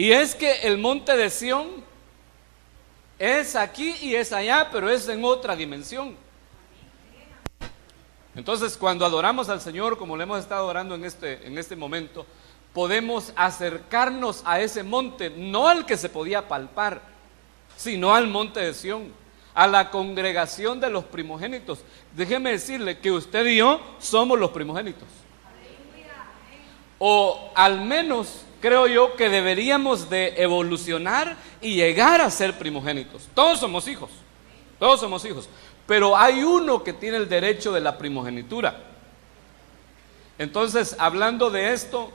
Y es que el monte de Sión es aquí y es allá, pero es en otra dimensión. Entonces, cuando adoramos al Señor, como le hemos estado adorando en este momento, podemos acercarnos a ese monte, no al que se podía palpar, sino al monte de Sión, a la congregación de los primogénitos. Déjeme decirle que usted y yo somos los primogénitos. O al menos creo yo que deberíamos de evolucionar y llegar a ser primogénitos. Todos somos hijos, todos somos hijos. Pero hay uno que tiene el derecho de la primogenitura. Entonces, hablando de esto,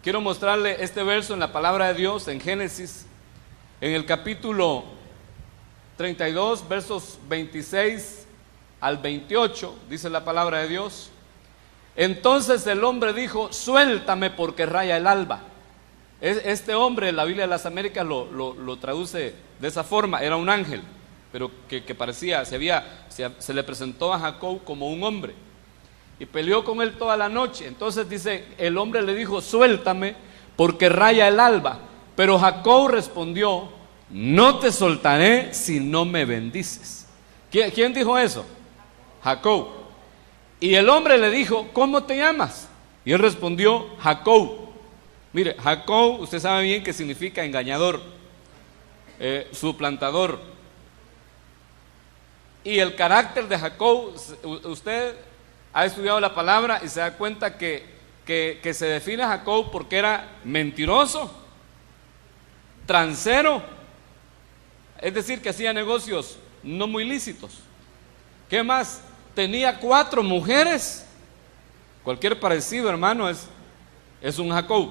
quiero mostrarle este verso en la palabra de Dios, en Génesis, en el capítulo 32, versos 26 al 28, dice la palabra de Dios. Entonces el hombre dijo: suéltame porque raya el alba. Este hombre, la Biblia de las Américas lo traduce de esa forma, era un ángel, pero que parecía, se le presentó a Jacob como un hombre, y peleó con él toda la noche. Entonces dice, el hombre le dijo: suéltame porque raya el alba. Pero Jacob respondió: no te soltaré si no me bendices. ¿Quién dijo eso? Jacob. Y el hombre le dijo: ¿cómo te llamas? Y él respondió: Jacob. Mire, Jacob, usted sabe bien que significa engañador, suplantador. Y el carácter de Jacob, usted ha estudiado la palabra y se da cuenta que se define a Jacob porque era mentiroso, transero, es decir, que hacía negocios no muy lícitos. ¿Qué más? Tenía 4 mujeres. Cualquier parecido, hermano, es un Jacob.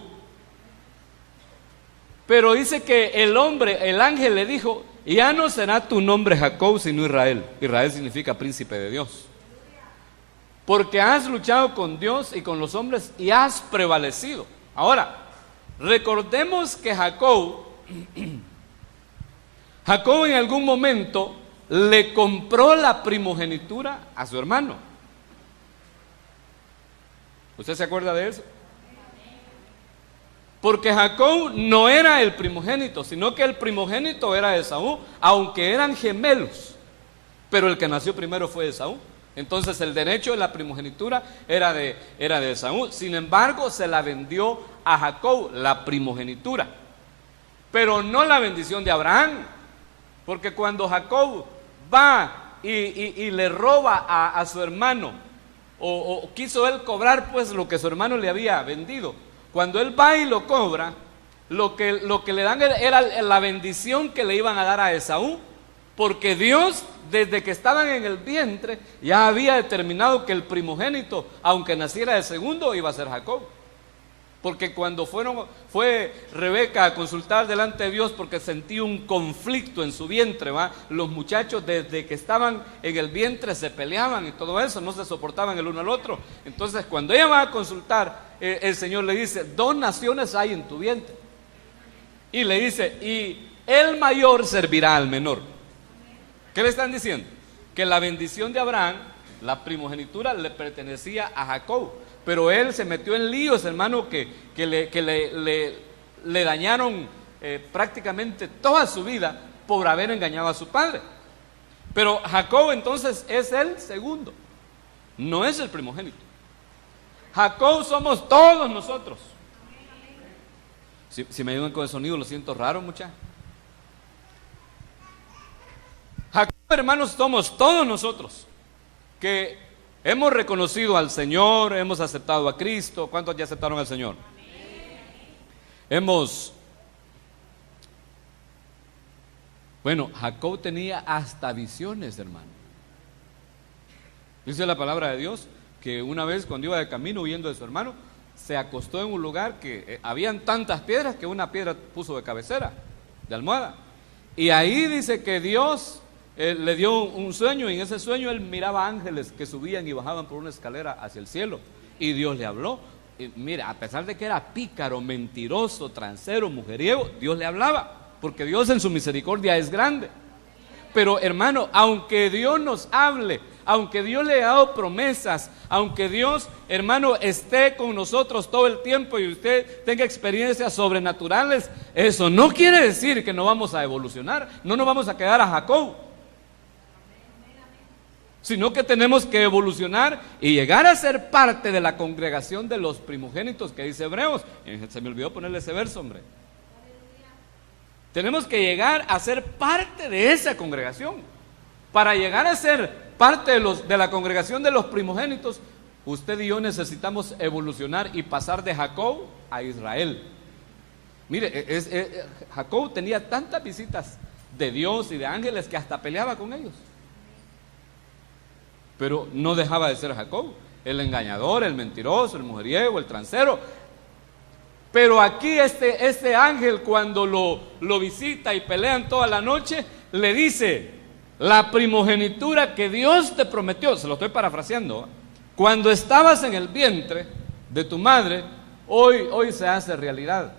Pero dice que el ángel le dijo: ya no será tu nombre Jacob, sino Israel. Israel significa príncipe de Dios. Porque has luchado con Dios y con los hombres y has prevalecido. Ahora, recordemos que Jacob en algún momento le compró la primogenitura a su hermano. ¿Usted se acuerda de eso? Porque Jacob no era el primogénito, sino que el primogénito era Esaú, aunque eran gemelos, pero el que nació primero fue Esaú. Entonces el derecho de la primogenitura era de Esaú. Sin embargo, se la vendió a Jacob la primogenitura, pero no la bendición de Abraham. Porque cuando Jacob va y le roba a su hermano, o quiso él cobrar pues lo que su hermano le había vendido, cuando él va y lo cobra, lo que le dan era la bendición que le iban a dar a Esaú, porque Dios, desde que estaban en el vientre, ya había determinado que el primogénito, aunque naciera de segundo, iba a ser Jacob. Porque cuando fue Rebeca a consultar delante de Dios porque sentía un conflicto en su vientre, los muchachos desde que estaban en el vientre se peleaban y todo eso, no se soportaban el uno al otro. Entonces cuando ella va a consultar, el Señor le dice: 2 naciones hay en tu vientre. Y le dice: y el mayor servirá al menor. ¿Qué le están diciendo? Que la bendición de Abraham, la primogenitura, le pertenecía a Jacob. Pero él se metió en líos, hermano, que le dañaron prácticamente toda su vida por haber engañado a su padre. Pero Jacob entonces es el segundo, no es el primogénito. Jacob somos todos nosotros. Si me ayudan con el sonido, lo siento raro, muchachos. Jacob, hermanos, somos todos nosotros que hemos reconocido al Señor, hemos aceptado a Cristo. ¿Cuántos ya aceptaron al Señor? Bueno, Jacob tenía hasta visiones, hermano. Dice la palabra de Dios que una vez cuando iba de camino huyendo de su hermano, se acostó en un lugar que habían tantas piedras que una piedra puso de cabecera, de almohada. Y ahí dice que Dios le dio un sueño, y en ese sueño él miraba ángeles que subían y bajaban por una escalera hacia el cielo, y Dios le habló. Y mira, a pesar de que era pícaro, mentiroso, transero, mujeriego, Dios le hablaba, porque Dios en su misericordia es grande. Pero hermano, aunque Dios nos hable, aunque Dios le ha dado promesas, aunque Dios, hermano, esté con nosotros todo el tiempo y usted tenga experiencias sobrenaturales, eso no quiere decir que no vamos a evolucionar, no nos vamos a quedar a Jacob, sino que tenemos que evolucionar y llegar a ser parte de la congregación de los primogénitos que dice Hebreos. Se me olvidó ponerle ese verso, hombre. Tenemos que llegar a ser parte de esa congregación. Para llegar a ser parte de la congregación de los primogénitos, usted y yo necesitamos evolucionar y pasar de Jacob a Israel. Mire, Jacob tenía tantas visitas de Dios y de ángeles que hasta peleaba con ellos. Pero no dejaba de ser Jacob, el engañador, el mentiroso, el mujeriego, el transero. Pero aquí este ángel, cuando lo visita y pelean toda la noche, le dice: la primogenitura que Dios te prometió, se lo estoy parafraseando, cuando estabas en el vientre de tu madre, hoy se hace realidad.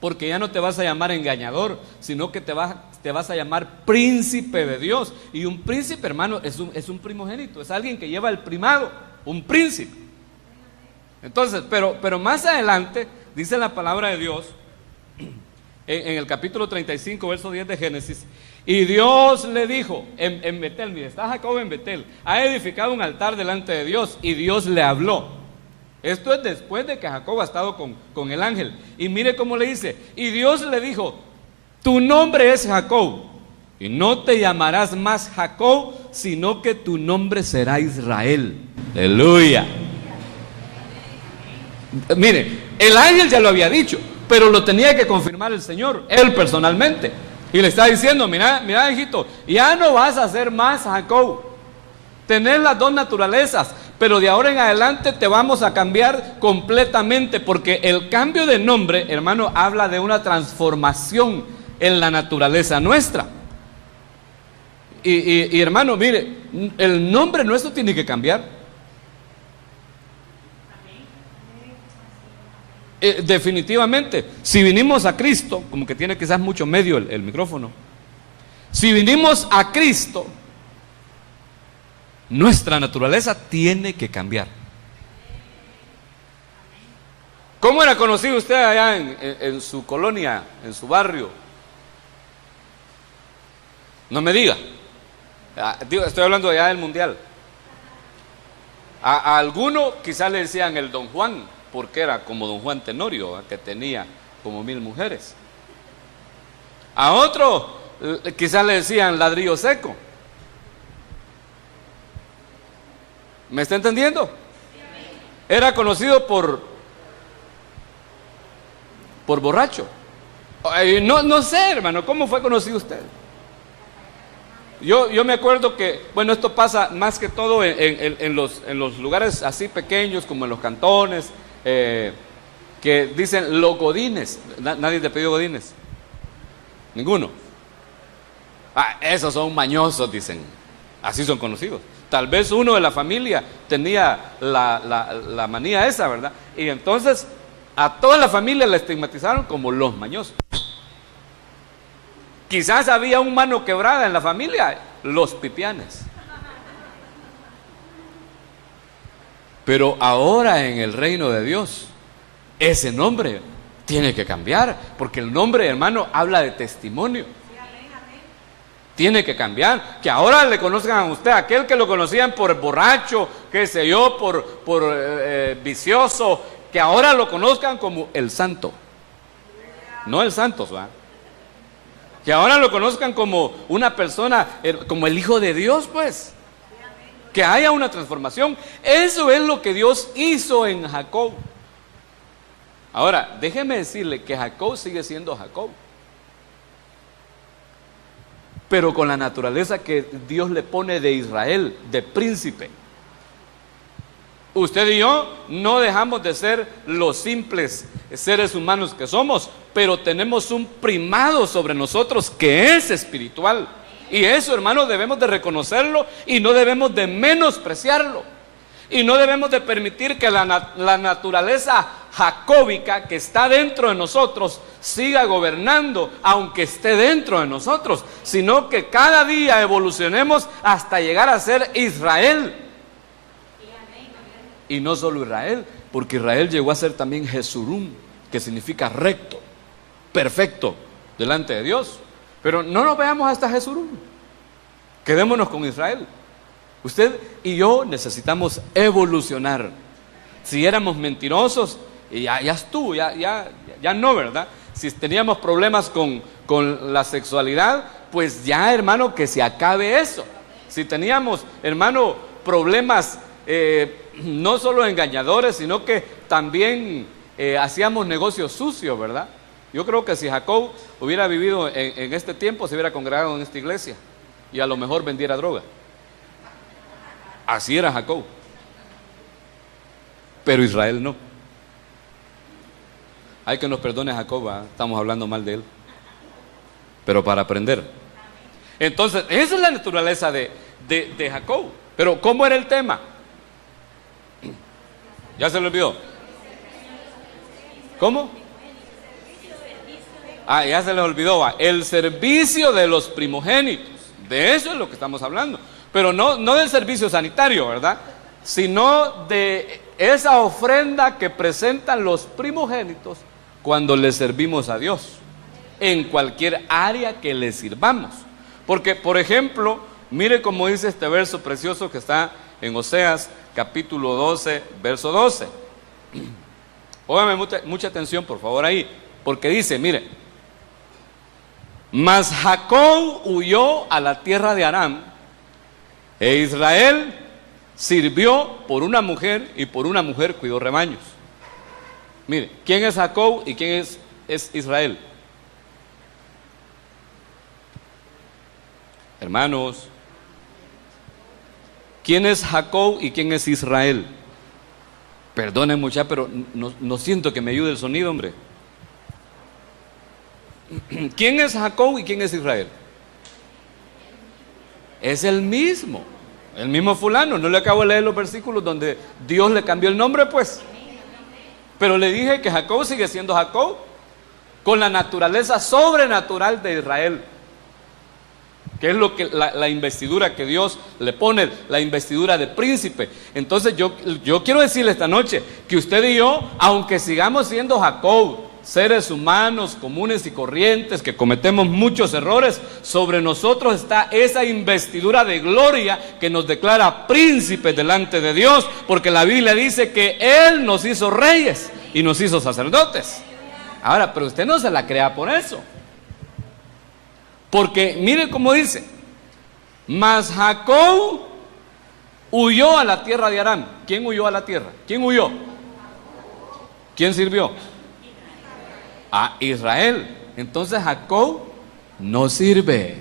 Porque ya no te vas a llamar engañador, sino que te vas a llamar príncipe de Dios. Y un príncipe, hermano, es un primogénito, es alguien que lleva el primado, un príncipe. Entonces, pero más adelante, dice la palabra de Dios, en el capítulo 35, verso 10 de Génesis, y Dios le dijo, en Betel, mire, está Jacob en Betel, ha edificado un altar delante de Dios, y Dios le habló. Esto es después de que Jacob ha estado con el ángel. Y mire cómo le dice: y Dios le dijo: tu nombre es Jacob, y no te llamarás más Jacob, sino que tu nombre será Israel. Aleluya. Mire, el ángel ya lo había dicho, pero lo tenía que confirmar el Señor, él personalmente. Y le está diciendo: mira, hijito, ya no vas a ser más Jacob. Tenés las dos naturalezas, pero de ahora en adelante te vamos a cambiar completamente, porque el cambio de nombre, hermano, habla de una transformación en la naturaleza nuestra. Y hermano, mire, el nombre nuestro tiene que cambiar. Definitivamente, si vinimos a Cristo, como que tiene quizás mucho medio el micrófono. Si vinimos a Cristo, nuestra naturaleza tiene que cambiar. ¿Cómo era conocido usted allá en su colonia, en su barrio? No me diga. Estoy hablando allá del mundial. A alguno quizás le decían el Don Juan, porque era como Don Juan Tenorio, que tenía como 1000 mujeres. A otro quizás le decían ladrillo seco. ¿Me está entendiendo? Era conocido por borracho. No sé, hermano, ¿cómo fue conocido usted? Yo me acuerdo que, bueno, esto pasa más que todo en los lugares así pequeños, como en los cantones, que dicen los godines. ¿Nadie te pidió godines? Ninguno. Esos son mañosos, dicen. Así son conocidos. Tal vez uno de la familia tenía la manía esa, ¿verdad? Y entonces a toda la familia la estigmatizaron como los mañosos. Quizás había un mano quebrada en la familia, los pipianes. Pero ahora en el reino de Dios, ese nombre tiene que cambiar, porque el nombre, hermano, habla de testimonio. Tiene que cambiar, que ahora le conozcan a usted, aquel que lo conocían por borracho, qué sé yo, por vicioso, que ahora lo conozcan como el santo, no el santos, ¿verdad? Que ahora lo conozcan como una persona, como el Hijo de Dios, pues. Que haya una transformación. Eso es lo que Dios hizo en Jacob. Ahora, déjeme decirle que Jacob sigue siendo Jacob, pero con la naturaleza que Dios le pone de Israel, de príncipe. Usted y yo no dejamos de ser los simples seres humanos que somos, pero tenemos un primado sobre nosotros que es espiritual. Y eso, hermano, debemos de reconocerlo y no debemos de menospreciarlo. Y no debemos de permitir que la naturaleza jacóbica que está dentro de nosotros siga gobernando, aunque esté dentro de nosotros, sino que cada día evolucionemos hasta llegar a ser Israel. Y no solo Israel, porque Israel llegó a ser también Jesurum, que significa recto, perfecto delante de Dios. Pero no nos veamos hasta Jesurum, quedémonos con Israel. Usted y yo necesitamos evolucionar. Si éramos mentirosos, ya estuvo, ya no, ¿verdad? Si teníamos problemas con la sexualidad, pues ya, hermano, que se acabe eso. Si teníamos, hermano, problemas no solo engañadores, sino que también hacíamos negocios sucios, ¿verdad? Yo creo que si Jacob hubiera vivido en este tiempo, se hubiera congregado en esta iglesia y a lo mejor vendiera droga. Así era Jacob. Pero Israel no. Hay que nos perdone Jacob, ¿eh? Estamos hablando mal de él, pero para aprender. Entonces, esa es la naturaleza de Jacob. Pero ¿cómo era el tema? ¿Ya se lo olvidó? ¿Cómo? Ya se les olvidó. El servicio de los primogénitos. De eso es lo que estamos hablando. Pero no del servicio sanitario, ¿verdad? Sino de esa ofrenda que presentan los primogénitos cuando le servimos a Dios, en cualquier área que le sirvamos. Porque, por ejemplo, mire cómo dice este verso precioso que está en Oseas capítulo 12, verso 12. Póngame mucha atención, por favor, ahí, porque dice, mire: mas Jacob huyó a la tierra de Aram, e Israel sirvió por una mujer, y por una mujer cuidó rebaños. Mire, ¿quién es Jacob y quién es Israel? Hermanos, ¿quién es Jacob y quién es Israel? Perdonen mucha, pero no siento que me ayude el sonido, hombre. ¿Quién es Jacob y quién es Israel? Es el mismo fulano. No le acabo de leer los versículos donde Dios le cambió el nombre, pues. Pero le dije que Jacob sigue siendo Jacob, con la naturaleza sobrenatural de Israel, que es lo que la investidura que Dios le pone, la investidura de príncipe. Entonces yo quiero decirle esta noche que usted y yo, aunque sigamos siendo Jacob, seres humanos comunes y corrientes que cometemos muchos errores, sobre nosotros está esa investidura de gloria que nos declara príncipes delante de Dios, porque la Biblia dice que Él nos hizo reyes y nos hizo sacerdotes. Ahora, pero usted no se la crea por eso, porque mire cómo dice: mas Jacob huyó a la tierra de Aram. ¿Quién huyó a la tierra? ¿Quién huyó? ¿Quién sirvió? A Israel. Entonces Jacob no sirve,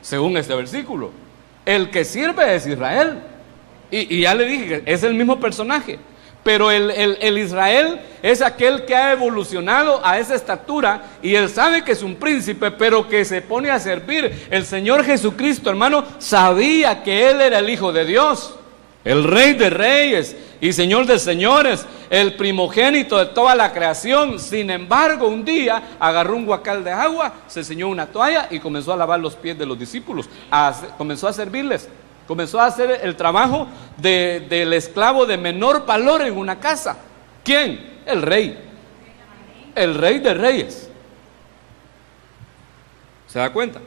según este versículo. El que sirve es Israel. Y ya le dije que es el mismo personaje, pero el Israel es aquel que ha evolucionado a esa estatura, y él sabe que es un príncipe, pero que se pone a servir. El Señor Jesucristo, hermano, sabía que Él era el Hijo de Dios, el Rey de Reyes y Señor de Señores, el primogénito de toda la creación. Sin embargo, un día agarró un guacal de agua, se ciñó una toalla y comenzó a lavar los pies de los discípulos, comenzó a servirles, comenzó a hacer el trabajo del esclavo de menor valor en una casa. ¿Quién? El rey, el Rey de Reyes. ¿Se da cuenta?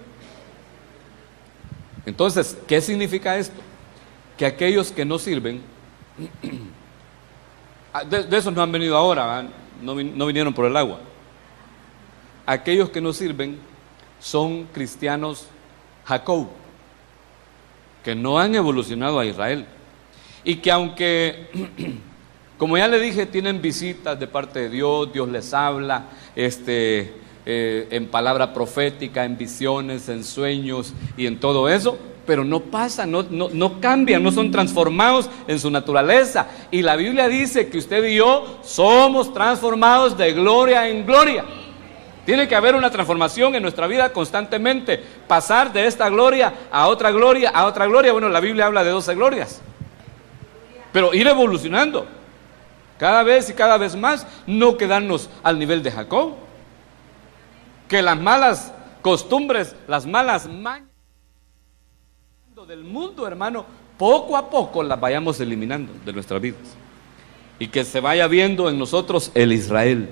Entonces, ¿qué significa esto? Que aquellos que no sirven, de esos no han venido ahora, no vinieron por el agua. Aquellos que no sirven son cristianos Jacob, que no han evolucionado a Israel, y que aunque, como ya le dije, tienen visitas de parte de Dios, Dios les habla en palabra profética, en visiones, en sueños y en todo eso, pero no pasan, no cambian, no son transformados en su naturaleza. Y la Biblia dice que usted y yo somos transformados de gloria en gloria. Tiene que haber una transformación en nuestra vida constantemente, pasar de esta gloria a otra gloria, a otra gloria. Bueno, la Biblia habla de 12 glorias, pero ir evolucionando cada vez y cada vez más, no quedarnos al nivel de Jacob, que las malas costumbres, las malas mañas del mundo, hermano, poco a poco las vayamos eliminando de nuestras vidas, y que se vaya viendo en nosotros el Israel,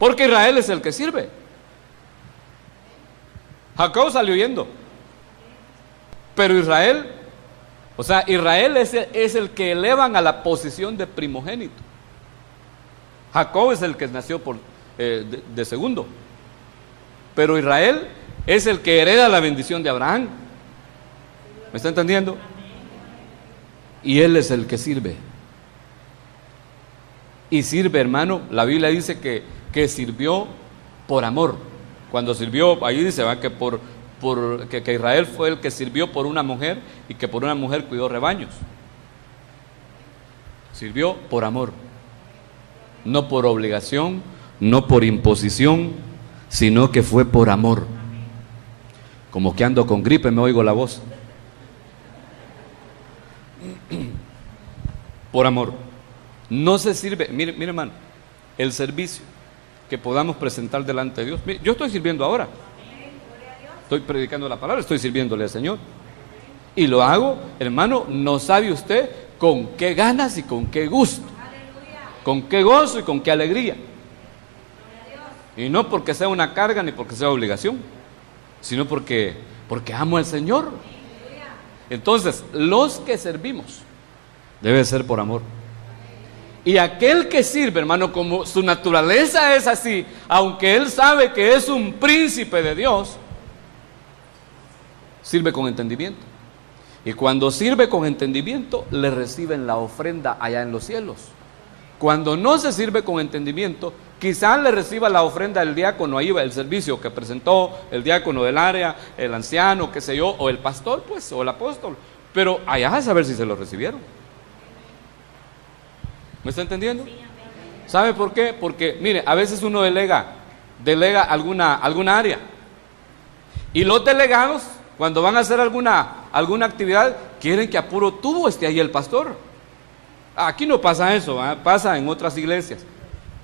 porque Israel es el que sirve. Jacob salió huyendo, pero Israel, o sea, Israel es el que elevan a la posición de primogénito. Jacob es el que nació de segundo, pero Israel es el que hereda la bendición de Abraham. ¿Me está entendiendo? Y él es el que sirve. Y sirve, hermano, la Biblia dice que sirvió por amor. Cuando sirvió, ahí dice que Israel fue el que sirvió por una mujer, y que por una mujer cuidó rebaños. Sirvió por amor, no por obligación, no por imposición, sino que fue por amor. Como que ando con gripe, me oigo la voz. Por amor. No se sirve, mire hermano, el servicio que podamos presentar delante de Dios. Mire, yo estoy sirviendo ahora, estoy predicando la palabra, estoy sirviéndole al Señor, y lo hago, hermano, no sabe usted con qué ganas y con qué gusto, con qué gozo y con qué alegría. Y no porque sea una carga ni porque sea obligación, sino porque amo al Señor. Entonces, los que servimos debe ser por amor. Y aquel que sirve, hermano, como su naturaleza es así, aunque él sabe que es un príncipe de Dios, sirve con entendimiento. Y cuando sirve con entendimiento, le reciben la ofrenda allá en los cielos. Cuando no se sirve con entendimiento, quizás le reciba la ofrenda el diácono, ahí va el servicio que presentó el diácono del área, el anciano, qué sé yo, o el pastor, pues, o el apóstol, pero allá a saber si se lo recibieron. ¿Me está entendiendo? ¿Sabe por qué? Porque, mire, a veces uno delega alguna área, y los delegados, cuando van a hacer alguna actividad, quieren que a puro tubo esté ahí el pastor. Aquí no pasa eso, ¿eh? Pasa en otras iglesias.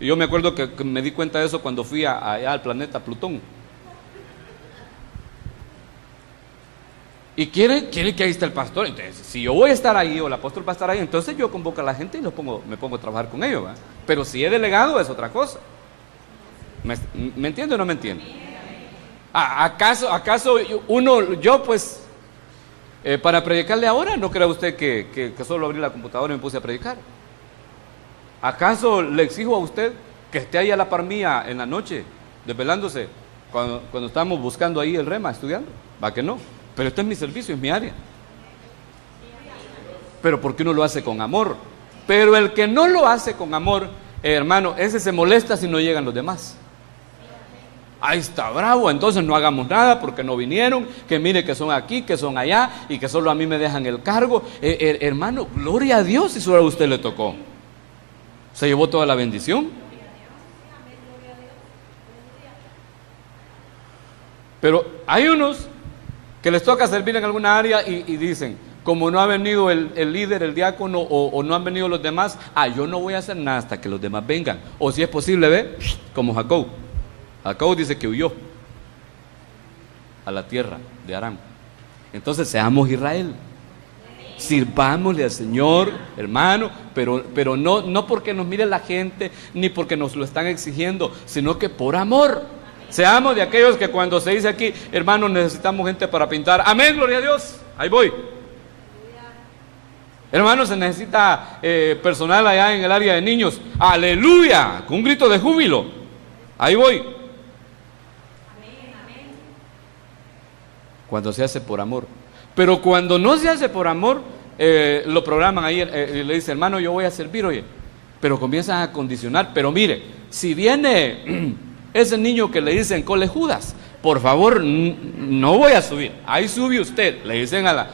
Y yo me acuerdo que me di cuenta de eso cuando fui allá al planeta Plutón. Y quiere que ahí esté el pastor. Entonces, si yo voy a estar ahí, o el apóstol va a estar ahí, entonces yo convoco a la gente y me pongo a trabajar con ellos, ¿verdad? Pero si he delegado es otra cosa. ¿Me entiende o no me entiende? ¿Acaso yo pues, para predicarle ahora, no crea usted que solo abrí la computadora y me puse a predicar? ¿Acaso le exijo a usted que esté ahí a la par mía en la noche, desvelándose, cuando estamos buscando ahí el rema, estudiando? ¿Va que no? Pero este es mi servicio, es mi área. Pero ¿por qué uno lo hace con amor? Pero el que no lo hace con amor, hermano, ese se molesta si no llegan los demás. Ahí está bravo, entonces no hagamos nada porque no vinieron, que mire que son aquí, que son allá, y que solo a mí me dejan el cargo. Hermano, gloria a Dios si solo a usted le tocó. Se llevó toda la bendición. Pero hay unos que les toca servir en alguna área y dicen, como no ha venido el líder, el diácono, o no han venido los demás, yo no voy a hacer nada hasta que los demás vengan. O si es posible, ve, como Jacob. Jacob dice que huyó a la tierra de Aram. Entonces seamos Israel. Sirvámosle al Señor, hermano, pero no porque nos mire la gente, ni porque nos lo están exigiendo, sino que por amor. Seamos de aquellos que cuando se dice aquí, hermano, necesitamos gente para pintar. Amén, gloria a Dios. Ahí voy. Hermano, se necesita personal allá en el área de niños. Aleluya, con un grito de júbilo. Ahí voy. Cuando se hace por amor. Pero cuando no se hace por amor, lo programan ahí y le dice, hermano, yo voy a servir, oye. Pero comienzan a condicionar. Pero mire, si viene ese niño que le dicen cole Judas, por favor, no voy a subir. Ahí sube usted, le dicen a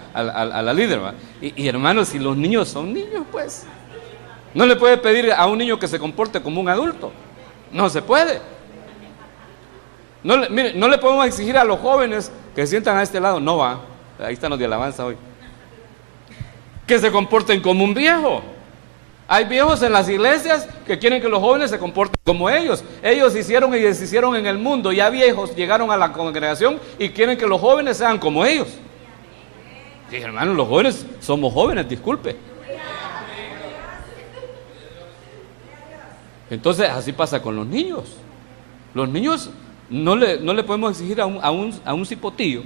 la líder, ¿va? Y hermano, si los niños son niños, pues no le puede pedir a un niño que se comporte como un adulto. No se puede. Mire, no le podemos exigir a los jóvenes que se sientan a este lado. No va. Ahí están los de alabanza hoy. que se comporten como un viejo. Hay viejos en las iglesias que quieren que los jóvenes se comporten como ellos. Ellos hicieron y deshicieron en el mundo. Ya viejos llegaron a la congregación y quieren que los jóvenes sean como ellos. Sí, hermanos, los jóvenes somos jóvenes, disculpe. Entonces así pasa con los niños. Los niños no le podemos exigir a un cipotillo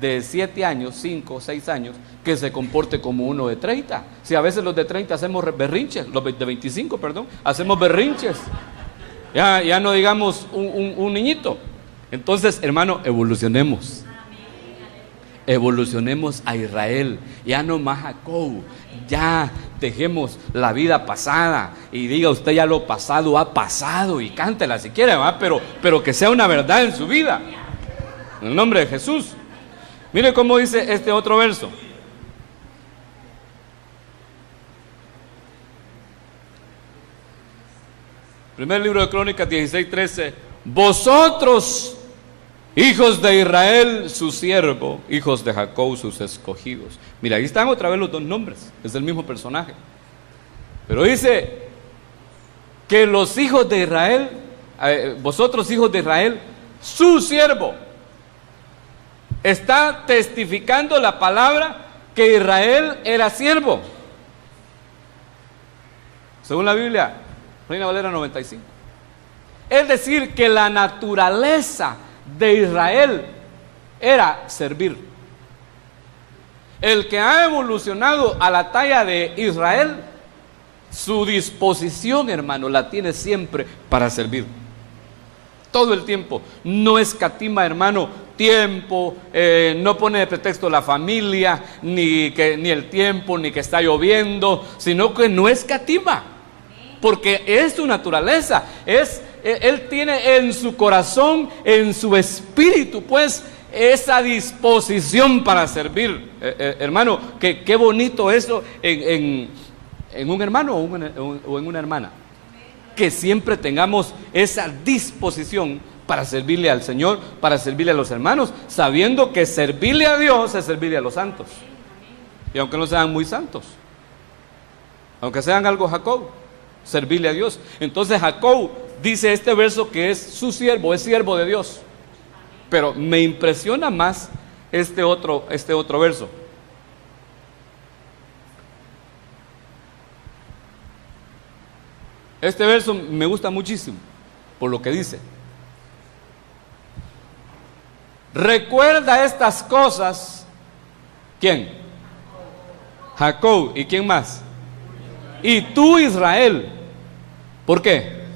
de 7 años, 5, 6 años, que se comporte como uno de 30. Si a veces los de 30 hacemos berrinches, los de 25, perdón, hacemos berrinches. Ya no digamos un niñito. Entonces, hermano, evolucionemos. Evolucionemos a Israel, ya no más a Jacob. Ya dejemos la vida pasada y diga usted ya lo pasado ha pasado y cántela si quiere, ¿va? Pero que sea una verdad en su vida. En el nombre de Jesús. Mire cómo dice este otro verso. Primer libro de Crónicas 16:13. Vosotros, hijos de Israel, su siervo, hijos de Jacob, sus escogidos. Mira, ahí están otra vez los dos nombres, es el mismo personaje. Pero dice que los hijos de Israel, vosotros hijos de Israel, su siervo. Está testificando la palabra que Israel era siervo. Según la Biblia, Reina Valera 95. Es decir, que la naturaleza de Israel era servir. El que ha evolucionado a la talla de Israel, su disposición, hermano, la tiene siempre para servir. Todo el tiempo. No escatima, hermano, tiempo, no pone de pretexto la familia, ni el tiempo, ni que está lloviendo, sino que no escatima. Porque es su naturaleza, él tiene en su corazón, en su espíritu, pues, esa disposición para servir. Hermano, qué bonito eso en un hermano o en una hermana. Que siempre tengamos esa disposición para servirle al Señor, para servirle a los hermanos, sabiendo que servirle a Dios es servirle a los santos. Y aunque no sean muy santos, aunque sean algo Jacob, servirle a Dios. Entonces Jacob dice este verso que es su siervo, es siervo de Dios. Pero me impresiona más este otro verso. Este verso me gusta muchísimo por lo que dice. Recuerda estas cosas. ¿Quién? Jacob. ¿Y quién más? Y tú, Israel. ¿Por qué?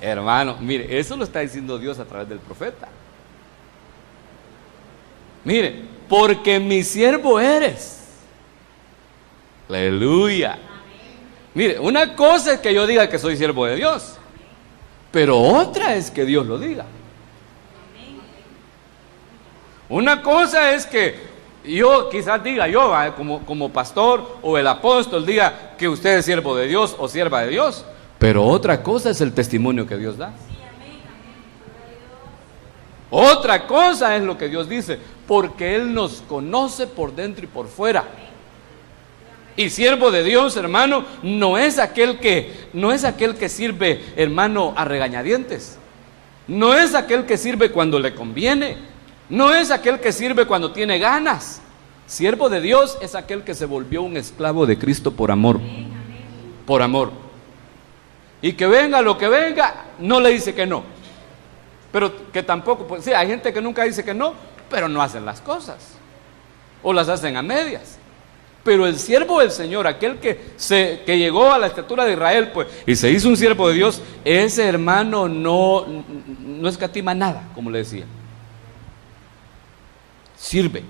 Hermano, mire, eso lo está diciendo Dios a través del profeta. Mire, porque mi siervo eres. Aleluya. Mire, una cosa es que yo diga que soy siervo de Dios, pero otra es que Dios lo diga. Una cosa es que yo quizás diga, como pastor o el apóstol diga que usted es siervo de Dios o sierva de Dios, pero otra cosa es el testimonio que Dios da. Otra cosa es lo que Dios dice, porque Él nos conoce por dentro y por fuera. Y siervo de Dios, hermano, no es aquel que sirve, hermano, a regañadientes. No es aquel que sirve cuando le conviene. No es aquel que sirve cuando tiene ganas. Siervo de Dios es aquel que se volvió un esclavo de Cristo por amor. Por amor. Y que venga lo que venga, no le dice que no. Pero que tampoco, pues sí, hay gente que nunca dice que no, pero no hacen las cosas. O las hacen a medias. Pero el siervo del Señor, aquel que llegó a la estatura de Israel, pues, y se hizo un siervo de Dios, ese hermano no escatima nada, como le decía. Sirve.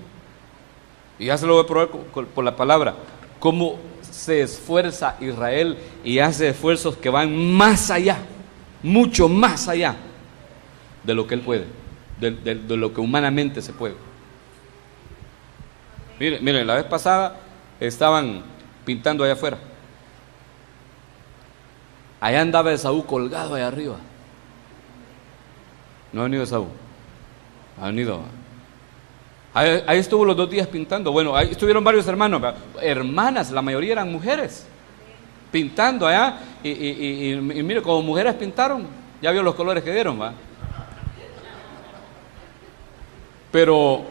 Y ya se lo voy a probar por la palabra. Cómo se esfuerza Israel y hace esfuerzos que van más allá, mucho más allá de lo que él puede, de lo que humanamente se puede. Miren, la vez pasada estaban pintando allá afuera. Allá andaba Esaú colgado allá arriba. No ha venido Esaú. Ha venido. Ahí estuvo los 2 días pintando. Bueno, ahí estuvieron varios hermanos, hermanas, la mayoría eran mujeres, pintando allá. Y mire, como mujeres pintaron, ya vio los colores que dieron, ¿va? Pero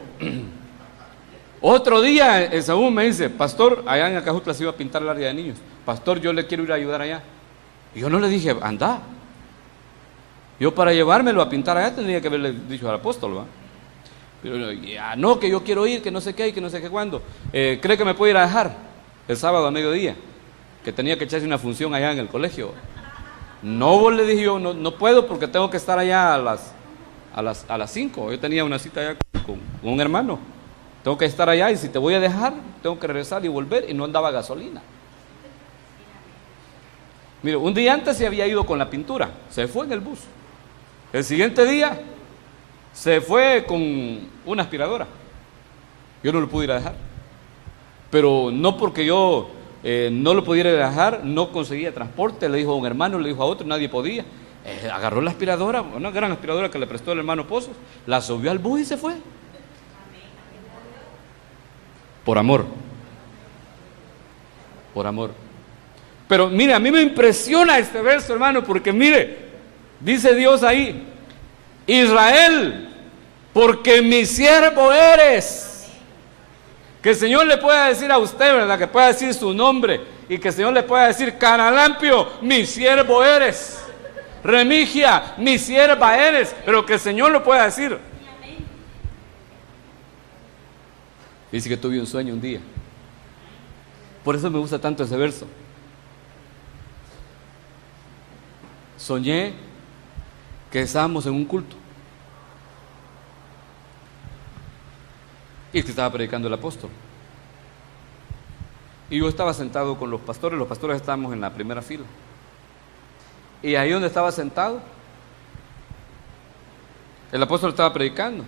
otro día Esaú me dice: pastor, allá en Acajutla se iba a pintar el área de niños. Pastor, yo le quiero ir a ayudar allá. Y yo no le dije: anda. Yo para llevármelo a pintar allá tendría que haberle dicho al apóstol, ¿va? Pero ya no, que yo quiero ir, que no sé qué y que no sé qué cuándo. ¿Cree que me puede ir a dejar el sábado a mediodía? Que tenía que echarse una función allá en el colegio. No, le dije yo, no puedo porque tengo que estar allá a las 5. Yo tenía una cita allá con un hermano. Tengo que estar allá y si te voy a dejar, tengo que regresar y volver, y no andaba gasolina. Mire, un día antes se había ido con la pintura, se fue en el bus. El siguiente día se fue con una aspiradora. Yo no lo pude ir a dejar. Pero no porque yo no lo pudiera dejar, no conseguía transporte. Le dijo a un hermano, le dijo a otro, nadie podía. Agarró la aspiradora, una gran aspiradora que le prestó el hermano Pozos, la subió al bus y se fue. Por amor. Por amor. Pero mire, a mí me impresiona este verso, hermano, porque mire, dice Dios ahí: Israel, porque mi siervo eres. Que el Señor le pueda decir a usted, ¿verdad? Que pueda decir su nombre, y que el Señor le pueda decir: Canalampio, mi siervo eres. Remigia, mi sierva eres. Pero que el Señor lo pueda decir. Dice que tuve un sueño un día. Por eso me gusta tanto ese verso. Soñé que estábamos en un culto y que estaba predicando el apóstol. Y yo estaba sentado con los pastores estábamos en la primera fila. Y ahí donde estaba sentado, el apóstol estaba predicando.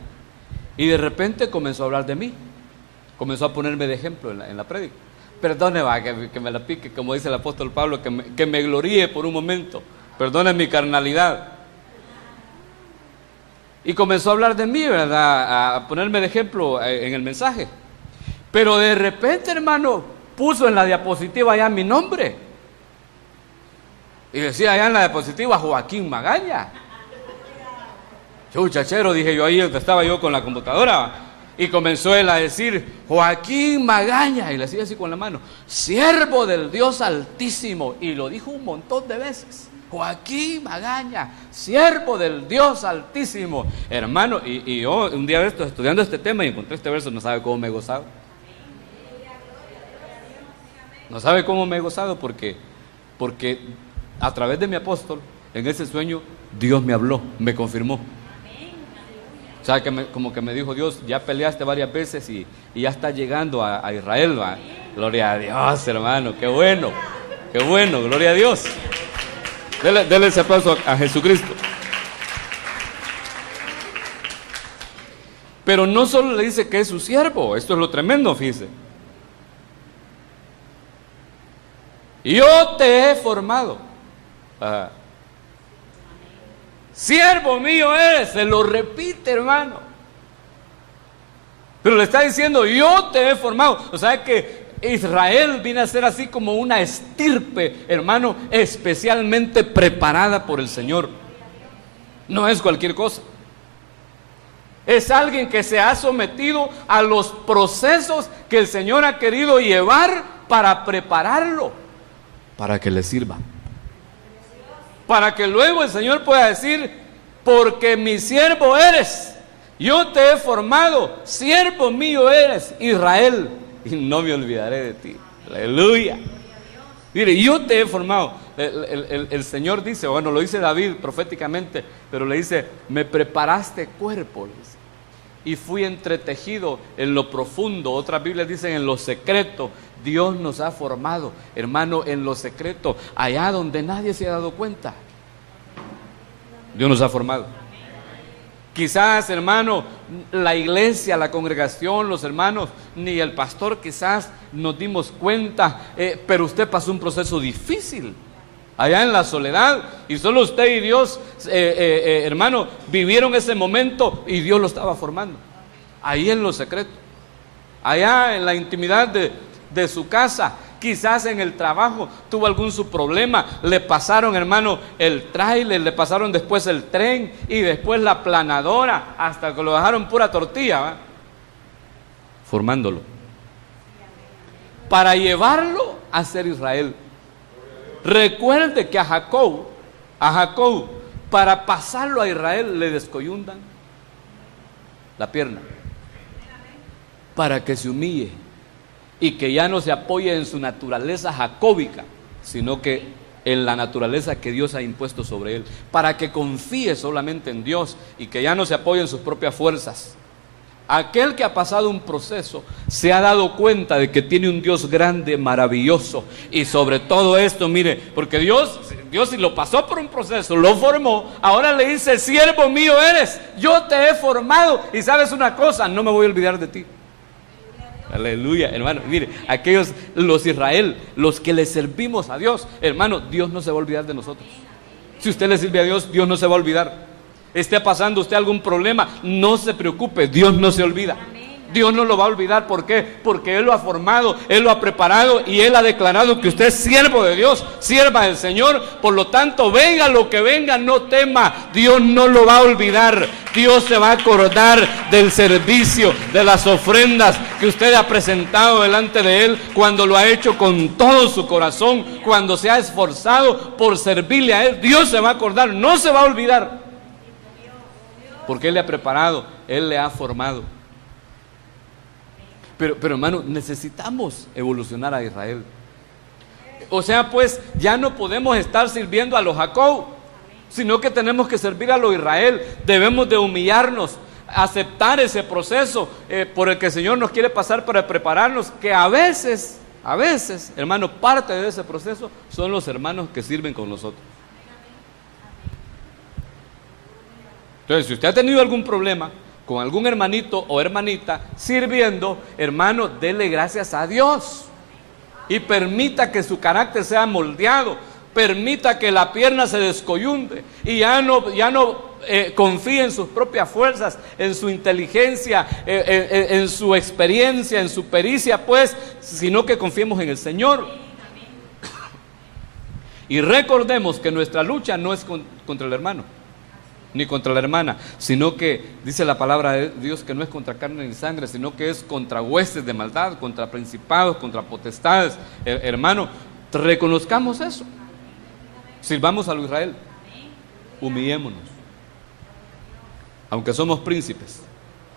Y de repente comenzó a hablar de mí. Comenzó a ponerme de ejemplo en la prédica. Perdone, va, que me la pique, como dice el apóstol Pablo, que me gloríe por un momento. Perdone mi carnalidad. Y comenzó a hablar de mí, ¿verdad? A ponerme de ejemplo en el mensaje. Pero de repente, hermano, puso en la diapositiva ya mi nombre. Y decía allá en la diapositiva: Joaquín Magaña. Chuchachero, dije yo ahí donde estaba yo con la computadora. Y comenzó él a decir: Joaquín Magaña. Y le hacía así con la mano: siervo del Dios Altísimo. Y lo dijo un montón de veces: Joaquín Magaña, siervo del Dios Altísimo. Hermano, y yo un día estudiando este tema y encontré este verso, no sabe cómo me he gozado. No sabe cómo me he gozado porque a través de mi apóstol, en ese sueño, Dios me habló, me confirmó. O sea, como que me dijo: Dios, ya peleaste varias veces y ya está llegando a Israel, ¿va? Gloria a Dios, hermano, qué bueno, gloria a Dios. Dele ese aplauso a Jesucristo. Pero no solo le dice que es su siervo, esto es lo tremendo, fíjese. Yo te he formado. Siervo mío eres, se lo repite, hermano. Pero le está diciendo: yo te he formado. O sea que Israel viene a ser así como una estirpe, hermano, especialmente preparada por el Señor. No es cualquier cosa. Es alguien que se ha sometido a los procesos que el Señor ha querido llevar para prepararlo, para que le sirva. Para que luego el Señor pueda decir: porque mi siervo eres, yo te he formado, siervo mío eres, Israel, y no me olvidaré de ti. Aleluya. Mire, yo te he formado. El Señor dice, bueno, lo dice David proféticamente, pero le dice: me preparaste cuerpo, le dice, y fui entretejido en lo profundo. Otras Biblias dicen en lo secreto. Dios nos ha formado, hermano, en lo secreto, allá donde nadie se ha dado cuenta. Dios nos ha formado. Quizás, hermano, la iglesia, la congregación, los hermanos, ni el pastor quizás nos dimos cuenta, pero usted pasó un proceso difícil allá en la soledad, y solo usted y Dios, hermano, vivieron ese momento y Dios lo estaba formando. ahí en lo secreto, allá en la intimidad de su casa. Quizás en el trabajo tuvo algún su problema, le pasaron, hermano, el tráiler, le pasaron después el tren y después la planadora, hasta que lo dejaron pura tortilla, ¿va? Formándolo para llevarlo a ser Israel. Recuerde que a Jacob, para pasarlo a Israel, le descoyundan la pierna para que se humille y que ya no se apoye en su naturaleza jacóbica, sino que en la naturaleza que Dios ha impuesto sobre él, para que confíe solamente en Dios y que ya no se apoye en sus propias fuerzas. Aquel que ha pasado un proceso se ha dado cuenta de que tiene un Dios grande, maravilloso, y sobre todo esto, mire, porque Dios si lo pasó por un proceso, lo formó, ahora le dice: siervo mío eres, yo te he formado, y sabes una cosa, no me voy a olvidar de ti. Aleluya, hermano. Mire, aquellos, los Israel, los que le servimos a Dios, hermano, Dios no se va a olvidar de nosotros. Si usted le sirve a Dios, Dios no se va a olvidar. Esté pasando usted algún problema, no se preocupe, Dios no se olvida. Dios no lo va a olvidar. ¿Por qué? Porque Él lo ha formado, Él lo ha preparado y Él ha declarado que usted es siervo de Dios, sierva del Señor. Por lo tanto, venga lo que venga, no tema, Dios no lo va a olvidar. Dios se va a acordar del servicio, de las ofrendas que usted ha presentado delante de Él, cuando lo ha hecho con todo su corazón, cuando se ha esforzado por servirle a Él. Dios se va a acordar, no se va a olvidar, porque Él le ha preparado, Él le ha formado. Pero hermano, necesitamos evolucionar a Israel. O sea, pues ya no podemos estar sirviendo a los Jacob, sino que tenemos que servir a los Israel. Debemos de humillarnos, aceptar ese proceso por el que el Señor nos quiere pasar para prepararnos, que a veces, hermano, parte de ese proceso son los hermanos que sirven con nosotros. Entonces, si usted ha tenido algún problema con algún hermanito o hermanita sirviendo, hermano, dele gracias a Dios y permita que su carácter sea moldeado, permita que la pierna se descoyunte y ya no confíe en sus propias fuerzas, en su inteligencia, en su experiencia, en su pericia, pues, sino que confiemos en el Señor. Y recordemos que nuestra lucha no es contra el hermano ni contra la hermana, sino que dice la palabra de Dios que no es contra carne ni sangre, sino que es contra huestes de maldad, contra principados, contra potestades. Hermano, reconozcamos eso, sirvamos a lo Israel, humillémonos, aunque somos príncipes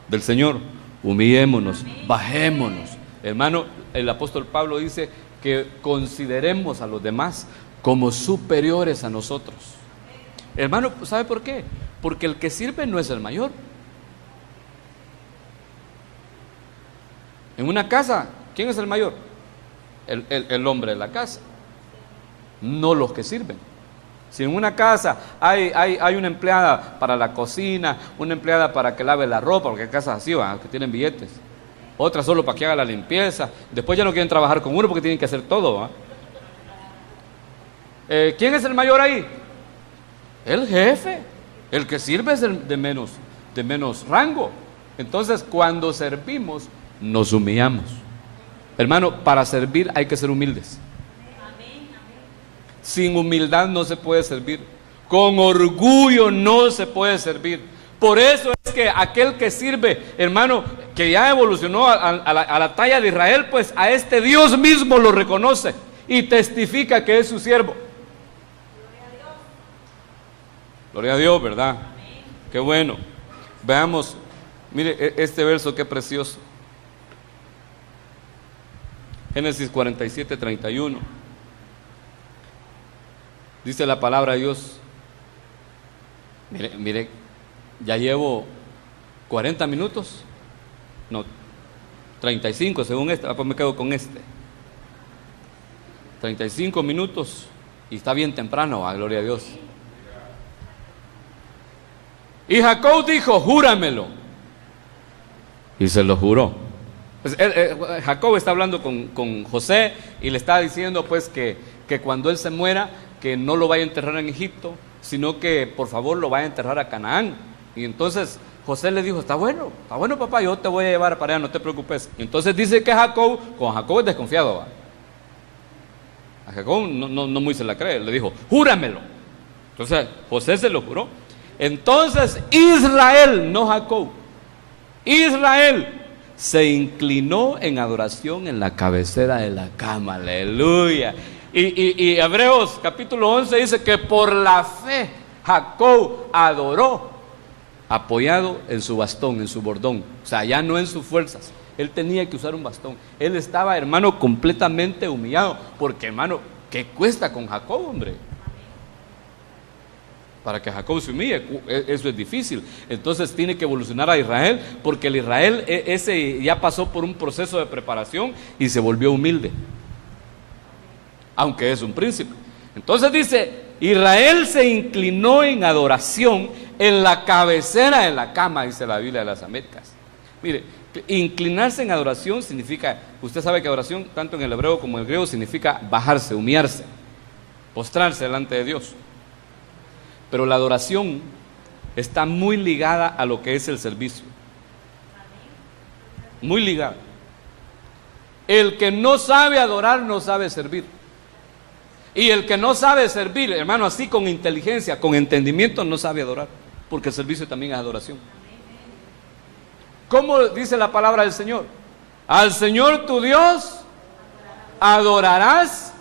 del Señor, humillémonos, bajémonos. Hermano, el apóstol Pablo dice que consideremos a los demás como superiores a nosotros. Hermano, ¿sabe por qué? Porque el que sirve no es el mayor. En una casa, ¿quién es el mayor? El hombre de la casa, no los que sirven. Si en una casa hay una empleada para la cocina, una empleada para que lave la ropa, porque hay casas así, que tienen billetes, otra solo para que haga la limpieza, después ya no quieren trabajar con uno porque tienen que hacer todo. ¿Quién es el mayor ahí? El jefe. El que sirve es el de menos rango. Entonces, cuando servimos, nos humillamos. Hermano, para servir hay que ser humildes. Sin humildad no se puede servir. Con orgullo no se puede servir. Por eso es que aquel que sirve, hermano, que ya evolucionó a la talla de Israel, pues a este Dios mismo lo reconoce y testifica que es su siervo. Gloria a Dios, ¿verdad? Qué bueno. Veamos, mire este verso, qué precioso. Génesis 47, 31. Dice la palabra de Dios. Mire, ya llevo 40 minutos. No, 35 según este. Después me quedo con este. 35 minutos y está bien temprano, gloria a Dios. Y Jacob dijo: júramelo. Y se lo juró. Pues, Jacob está hablando con José y le está diciendo pues que cuando él se muera, que no lo vaya a enterrar en Egipto, sino que por favor lo vaya a enterrar a Canaán. Y entonces José le dijo, está bueno papá, yo te voy a llevar para allá, no te preocupes. Entonces dice que con Jacob es desconfiado, ¿va? A Jacob no muy se la cree, le dijo, júramelo. Entonces José se lo juró. Entonces Israel, no Jacob, Israel se inclinó en adoración en la cabecera de la cama, aleluya. Y Hebreos capítulo 11 dice que por la fe Jacob adoró, apoyado en su bastón, en su bordón, o sea, ya no en sus fuerzas. Él tenía que usar un bastón. Él estaba, hermano, completamente humillado, porque, hermano, ¿qué cuesta con Jacob, hombre? Para que Jacob se humille, eso es difícil. Entonces tiene que evolucionar a Israel, porque el Israel ese ya pasó por un proceso de preparación y se volvió humilde, aunque es un príncipe. Entonces dice, Israel se inclinó en adoración en la cabecera de la cama, dice la Biblia de las Américas. Mire, inclinarse en adoración significa, usted sabe que adoración, tanto en el hebreo como en el griego, significa bajarse, humillarse, postrarse delante de Dios. Pero la adoración está muy ligada a lo que es el servicio. Muy ligada. El que no sabe adorar no sabe servir. Y el que no sabe servir, hermano, así con inteligencia, con entendimiento, no sabe adorar, porque el servicio también es adoración. ¿Cómo dice la palabra del Señor? Al Señor tu Dios adorarás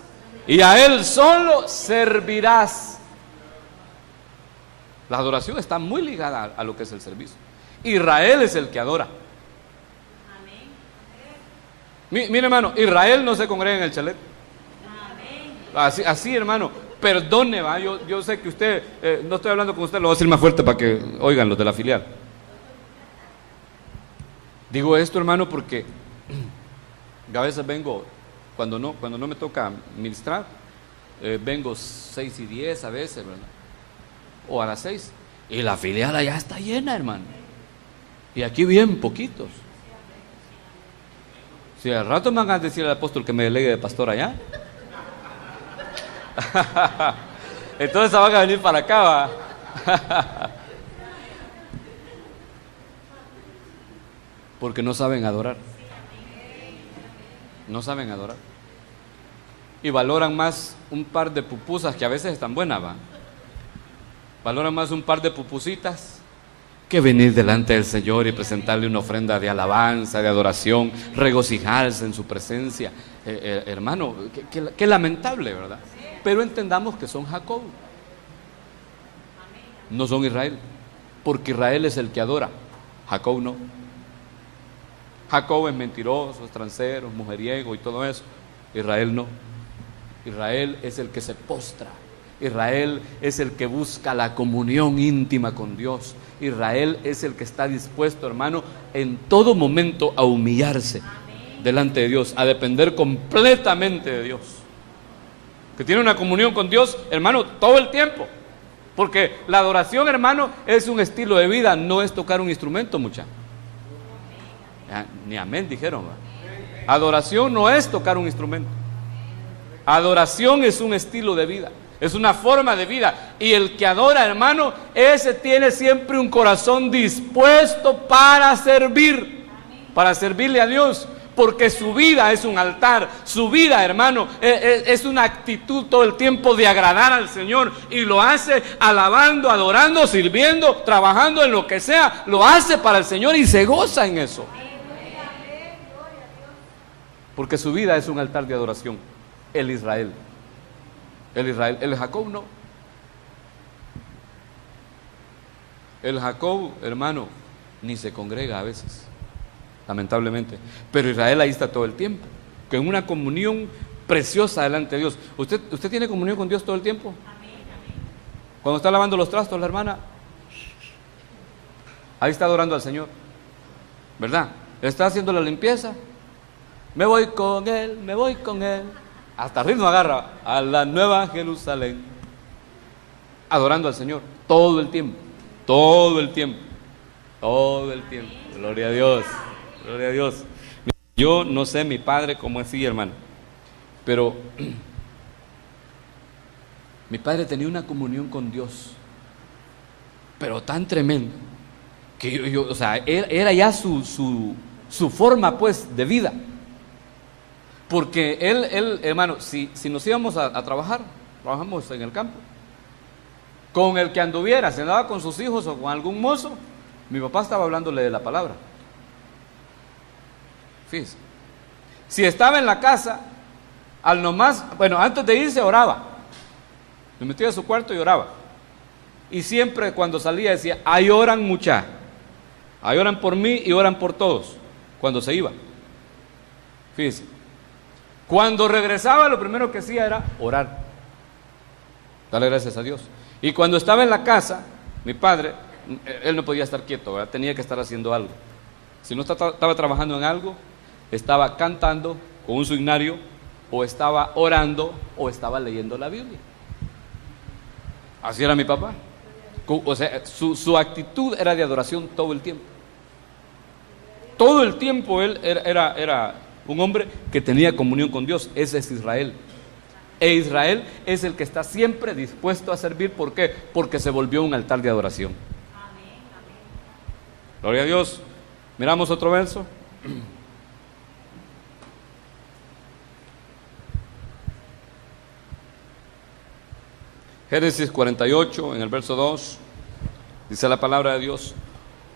y a Él solo servirás. La adoración está muy ligada a lo que es el servicio. Israel es el que adora. Mire, hermano, Israel no se congrega en el chalet. Así, hermano, perdone, ¿va? Yo sé que usted, no estoy hablando con usted, lo voy a decir más fuerte para que oigan los de la filial. Digo esto, hermano, porque a veces vengo, cuando no me toca ministrar, vengo 6:10 a veces, ¿verdad? O a las 6, y la filial allá está llena, hermano, y aquí bien poquitos. Si al rato me van a decir al apóstol que me delegue de pastor allá, entonces van a venir para acá, ¿va? Porque no saben adorar. No saben adorar. Y valoran más un par de pupusas, que a veces están buenas, ¿va? Valoran más un par de pupusitas que venir delante del Señor y presentarle una ofrenda de alabanza, de adoración, regocijarse en su presencia. Hermano, qué lamentable, ¿verdad? Pero entendamos que son Jacob, no son Israel, porque Israel es el que adora, Jacob no. Jacob es mentiroso, es transero, es mujeriego y todo eso. Israel no. Israel es el que se postra. Israel es el que busca la comunión íntima con Dios. Israel es el que está dispuesto, hermano, en todo momento a humillarse delante de Dios, a depender completamente de Dios. Que tiene una comunión con Dios, hermano, todo el tiempo. Porque la adoración, hermano, es un estilo de vida, no es tocar un instrumento, muchachos. Ni amén dijeron, ¿va? Adoración no es tocar un instrumento. Adoración es un estilo de vida, es una forma de vida. Y el que adora, hermano, ese tiene siempre un corazón dispuesto para servir, para servirle a Dios. Porque su vida es un altar, su vida, hermano, es una actitud todo el tiempo de agradar al Señor, y lo hace alabando, adorando, sirviendo, trabajando en lo que sea, lo hace para el Señor y se goza en eso. Porque su vida es un altar de adoración. El Israel, el Jacob no. El Jacob, hermano, ni se congrega a veces, lamentablemente. Pero Israel ahí está todo el tiempo, con una comunión preciosa delante de Dios. ¿Usted tiene comunión con Dios todo el tiempo? Cuando está lavando los trastos, la hermana, ahí está adorando al Señor, ¿verdad? Está haciendo la limpieza. Me voy con Él, me voy con Él. Hasta ritmo agarra, a la nueva Jerusalén. Adorando al Señor todo el tiempo, todo el tiempo, todo el tiempo. Gloria a Dios, gloria a Dios. Yo no sé mi padre cómo es así, hermano, pero mi padre tenía una comunión con Dios, pero tan tremenda, que o sea, era ya su forma pues de vida. Porque él hermano, si nos íbamos a trabajar, trabajamos en el campo, con el que anduviera, se andaba con sus hijos o con algún mozo, mi papá estaba hablándole de la palabra. Fíjese, si estaba en la casa, al nomás, bueno, antes de irse oraba, me metía a su cuarto y oraba. Y siempre cuando salía decía, ahí oran mucha, ahí oran por mí y oran por todos, cuando se iba. Fíjese, cuando regresaba lo primero que hacía era orar, darle gracias a Dios. Y cuando estaba en la casa, mi padre, él no podía estar quieto, ¿verdad? Tenía que estar haciendo algo. Si no estaba trabajando en algo, estaba cantando con un signario, o estaba orando, o estaba leyendo la Biblia. Así era mi papá. O sea, su actitud era de adoración todo el tiempo. Todo el tiempo él era un hombre que tenía comunión con Dios. Ese es Israel. E Israel es el que está siempre dispuesto a servir. ¿Por qué? Porque se volvió un altar de adoración. Gloria a Dios. Miramos otro verso. Génesis 48, en el verso 2, dice la palabra de Dios: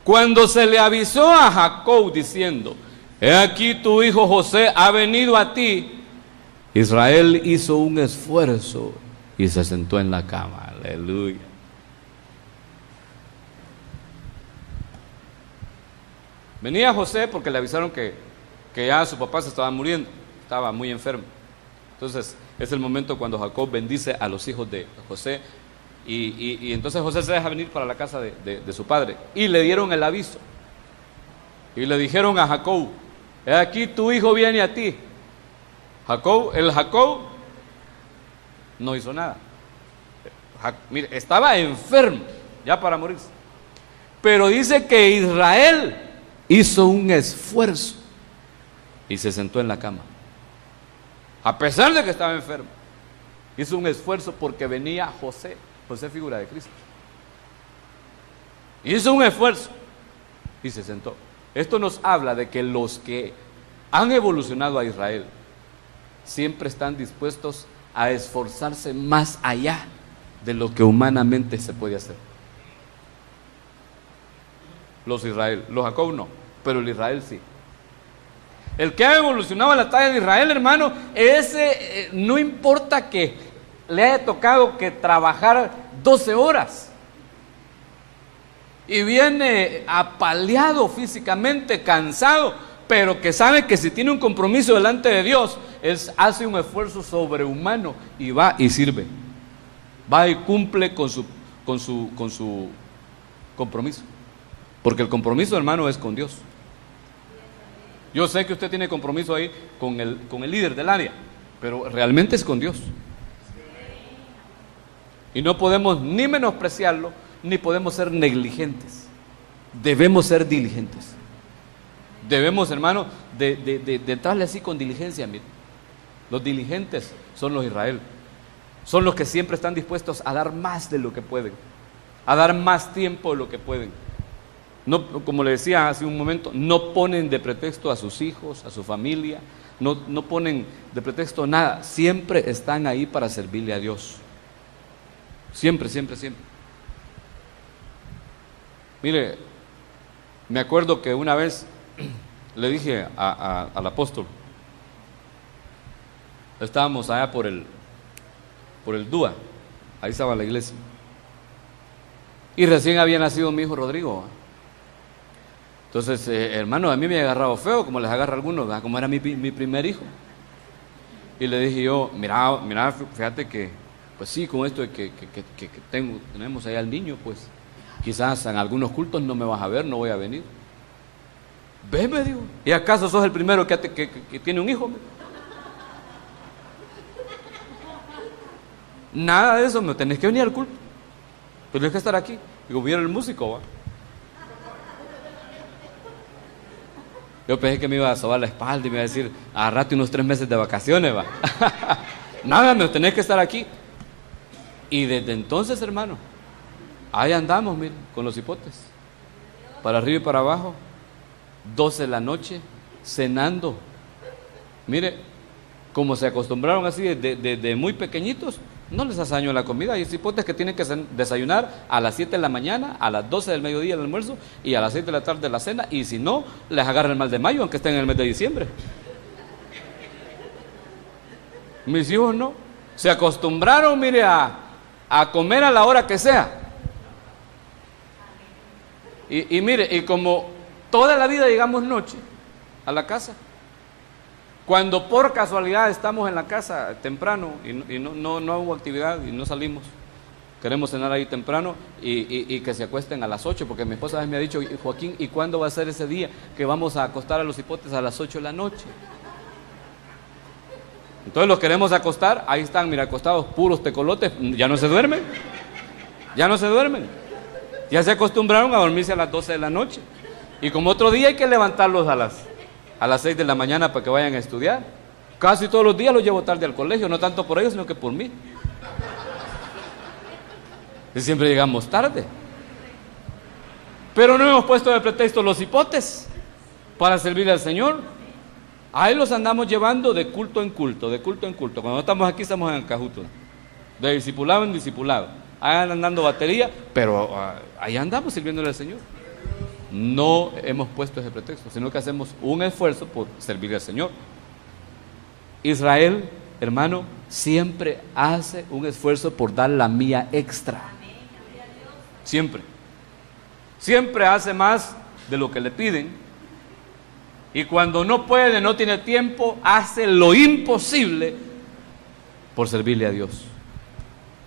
cuando se le avisó a Jacob diciendo, he aquí tu hijo José ha venido a ti, Israel hizo un esfuerzo y se sentó en la cama. Aleluya. Venía José porque le avisaron que ya su papá se estaba muriendo, estaba muy enfermo. Entonces es el momento cuando Jacob bendice a los hijos de José, y entonces José se deja venir para la casa de su padre, y le dieron el aviso, y le dijeron a Jacob, he aquí tu hijo viene a ti. Jacob no hizo nada. Mire, estaba enfermo, ya para morirse, pero dice que Israel hizo un esfuerzo y se sentó en la cama. A pesar de que estaba enfermo, hizo un esfuerzo porque venía José figura de Cristo. Hizo un esfuerzo y se sentó. Esto nos habla de que los que han evolucionado a Israel siempre están dispuestos a esforzarse más allá de lo que humanamente se puede hacer. Los Jacob no, pero el Israel sí. El que ha evolucionado a la talla de Israel, hermano, ese no importa que le haya tocado que trabajar 12 horas y viene apaleado físicamente, cansado, pero que sabe que si tiene un compromiso delante de Dios, él hace un esfuerzo sobrehumano y va y sirve, va y cumple con su compromiso, porque el compromiso, hermano, es con Dios. Yo sé que usted tiene compromiso ahí con el líder del área, pero realmente es con Dios. Y no podemos ni menospreciarlo, ni podemos ser negligentes. Debemos ser diligentes. Debemos, hermano, de entrarle así con diligencia. Mire. Los diligentes son los Israel. Son los que siempre están dispuestos a dar más de lo que pueden, a dar más tiempo de lo que pueden. No, como le decía hace un momento, no ponen de pretexto a sus hijos, a su familia, no ponen de pretexto nada, siempre están ahí para servirle a Dios. Siempre, siempre, siempre. Mire, me acuerdo que una vez le dije al apóstol, estábamos allá por el DUA, ahí estaba la iglesia, y recién había nacido mi hijo Rodrigo. Entonces, hermano, a mí me ha agarrado feo, como les agarra a algunos, ¿verdad? Como era mi primer hijo. Y le dije yo, mira, fíjate que, pues sí, con esto de que tenemos ahí al niño, pues quizás en algunos cultos no me vas a ver, no voy a venir. Ve, me dijo, ¿y acaso sos el primero que tiene un hijo? Nada de eso, me tenés que venir al culto, tenés que estar aquí. Digo, mira el músico, ¿va? Yo pensé que me iba a sobar la espalda y me iba a decir, agarrate unos 3 meses de vacaciones, va. Nada, me tenés que estar aquí. Y desde entonces, hermano, ahí andamos, miren, con los hipotes. para arriba y para abajo, 12 de la noche, cenando. Mire, como se acostumbraron así de muy pequeñitos, no les hace daño la comida. Hay cipotes que tienen que desayunar a las 7 de la mañana, a las 12 del mediodía el almuerzo y a las 6 de la tarde la cena, y si no, les agarra el mal de mayo, aunque estén en el mes de diciembre. Mis hijos no, se acostumbraron, mire, a comer a la hora que sea. Y mire, y como toda la vida llegamos noche a la casa, cuando por casualidad estamos en la casa temprano y no hubo actividad y no salimos, queremos cenar ahí temprano y que se acuesten a las 8, porque mi esposa me ha dicho: Joaquín, ¿y cuándo va a ser ese día que vamos a acostar a los hipotes a las 8 de la noche? Entonces los queremos acostar, ahí están, mira, acostados, puros tecolotes, ya no se duermen, ya se acostumbraron a dormirse a las 12 de la noche, y como otro día hay que levantarlos a las 6 de la mañana para que vayan a estudiar. Casi todos los días los llevo tarde al colegio, no tanto por ellos, sino que por mí. Y siempre llegamos tarde. Pero no hemos puesto de pretexto los hipotes para servir al Señor. Ahí los andamos llevando de culto en culto, de culto en culto. Cuando no estamos aquí, estamos en Acajutla, de discipulado en discipulado. Ahí andan dando batería, pero ahí andamos sirviéndole al Señor. No hemos puesto ese pretexto, sino que hacemos un esfuerzo por servir al Señor. Israel, hermano, siempre hace un esfuerzo por dar la mía extra. Siempre hace más de lo que le piden, y cuando no puede, no tiene tiempo, hace lo imposible por servirle a Dios.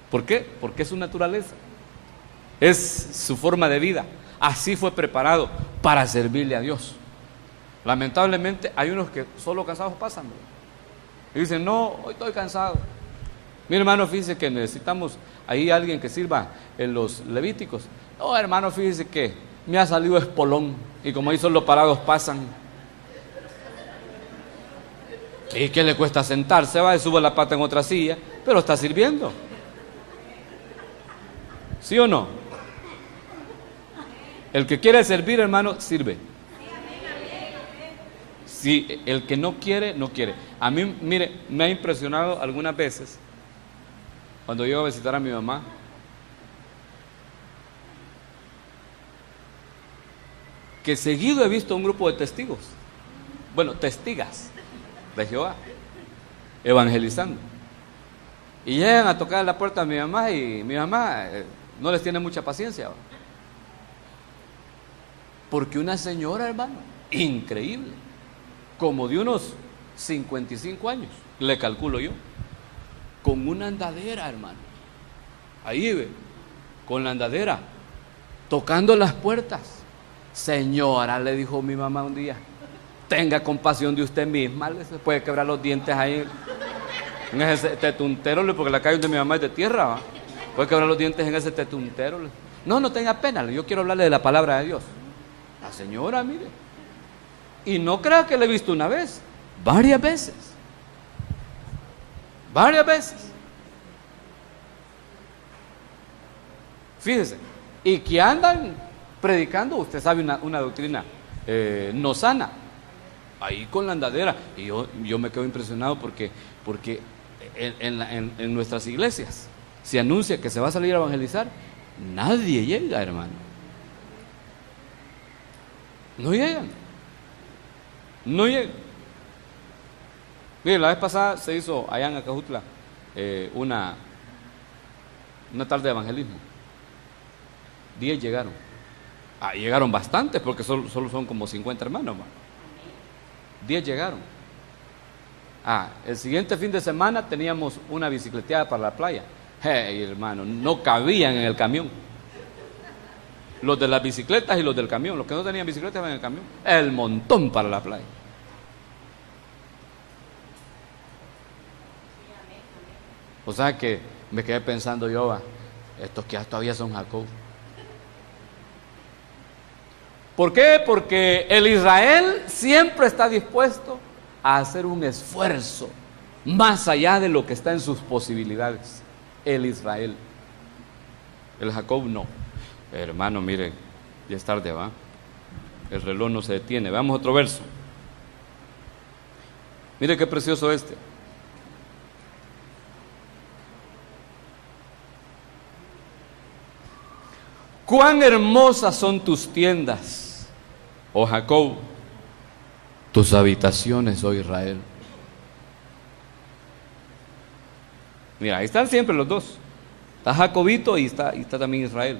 ¿Por qué? Porque es su naturaleza, es su forma de vida. Así fue preparado para servirle a Dios. Lamentablemente hay unos que solo cansados pasan, ¿no? Y dicen: no, hoy estoy cansado. Mi hermano, fíjese que necesitamos ahí alguien que sirva en los levíticos. No, hermano, fíjese que me ha salido espolón, y como ahí solo parados pasan. ¿Y qué le cuesta sentarse? Va y sube la pata en otra silla, pero está sirviendo. ¿Sí o no? El que quiere servir, hermano, sirve. Si el que no quiere, no quiere. A mí, mire, me ha impresionado algunas veces cuando yo iba a visitar a mi mamá, que seguido he visto un grupo de testigos, bueno, testigas de Jehová, evangelizando. Y llegan a tocar la puerta a mi mamá, y mi mamá no les tiene mucha paciencia, ¿va? Porque una señora, hermano, increíble, como de unos 55 años, le calculo yo, con una andadera, hermano, ahí ve, con la andadera, tocando las puertas. Señora, le dijo mi mamá un día, tenga compasión de usted misma, se puede quebrar los dientes ahí en ese tetuntero, porque la calle donde mi mamá es de tierra, ¿va? Puede quebrar los dientes en ese tetuntero. No tenga pena, yo quiero hablarle de la palabra de Dios. La señora, mire, y no crea que le he visto una vez, varias veces. Fíjese, y que andan predicando, usted sabe, una doctrina no sana, ahí con la andadera. Y yo me quedo impresionado porque en nuestras iglesias se anuncia que se va a salir a evangelizar, nadie llega, hermano. No llegan. Mire, la vez pasada se hizo allá en Acajutla una tarde de evangelismo. 10 llegaron. Llegaron bastantes, porque solo son como 50 hermanos, ¿va? 10 llegaron. El siguiente fin de semana teníamos una bicicleteada para la playa. Hey, hermano, no cabían en el camión. Los de las bicicletas y los del camión. Los que no tenían bicicletas iban en el camión. El montón para la playa. O sea que me quedé pensando yo, estos que todavía son Jacob. ¿Por qué? Porque el Israel siempre está dispuesto a hacer un esfuerzo más allá de lo que está en sus posibilidades. El Israel. El Jacob no. Hermano, mire, ya es tarde, ¿va? El reloj no se detiene. Veamos otro verso. Mire qué precioso este. Cuán hermosas son tus tiendas, oh Jacob, tus habitaciones, oh Israel. Mira, ahí están siempre los dos. Está Jacobito y está también Israel.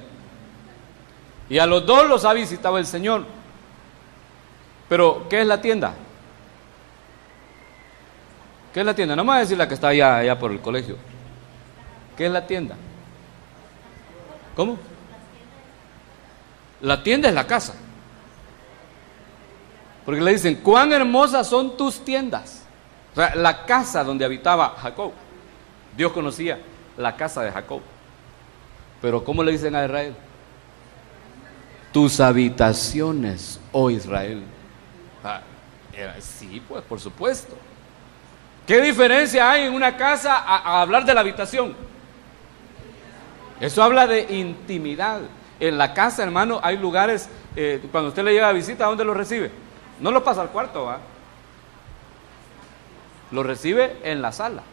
Y a los dos los ha visitado el Señor. Pero, ¿qué es la tienda? ¿Qué es la tienda? No me voy a decir la que está allá por el colegio. ¿Qué es la tienda? ¿Cómo? La tienda es la casa. Porque le dicen, cuán hermosas son tus tiendas. O sea, la casa donde habitaba Jacob. Dios conocía la casa de Jacob. Pero ¿cómo le dicen a Israel? Tus habitaciones, oh Israel. Sí, pues por supuesto. ¿Qué diferencia hay en una casa a hablar de la habitación? Eso habla de intimidad. En la casa, hermano, hay lugares, cuando usted le llega a visita, ¿a dónde lo recibe? No lo pasa al cuarto, ¿va? Lo recibe en la sala.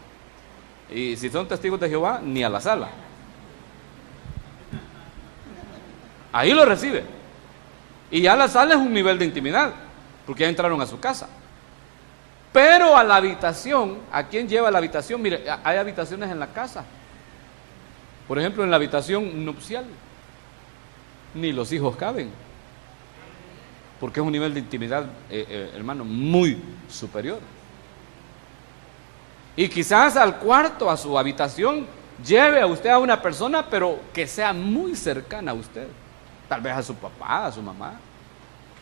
Y si son testigos de Jehová, ni a la sala. Ahí lo recibe. Y ya la sala es un nivel de intimidad, porque ya entraron a su casa. Pero a la habitación, ¿a quién lleva la habitación? Mire, hay habitaciones en la casa. Por ejemplo, en la habitación nupcial, ni los hijos caben, porque es un nivel de intimidad, hermano, muy superior. Y quizás al cuarto, a su habitación, lleve a usted a una persona, pero que sea muy cercana a usted. Tal vez a su papá, a su mamá,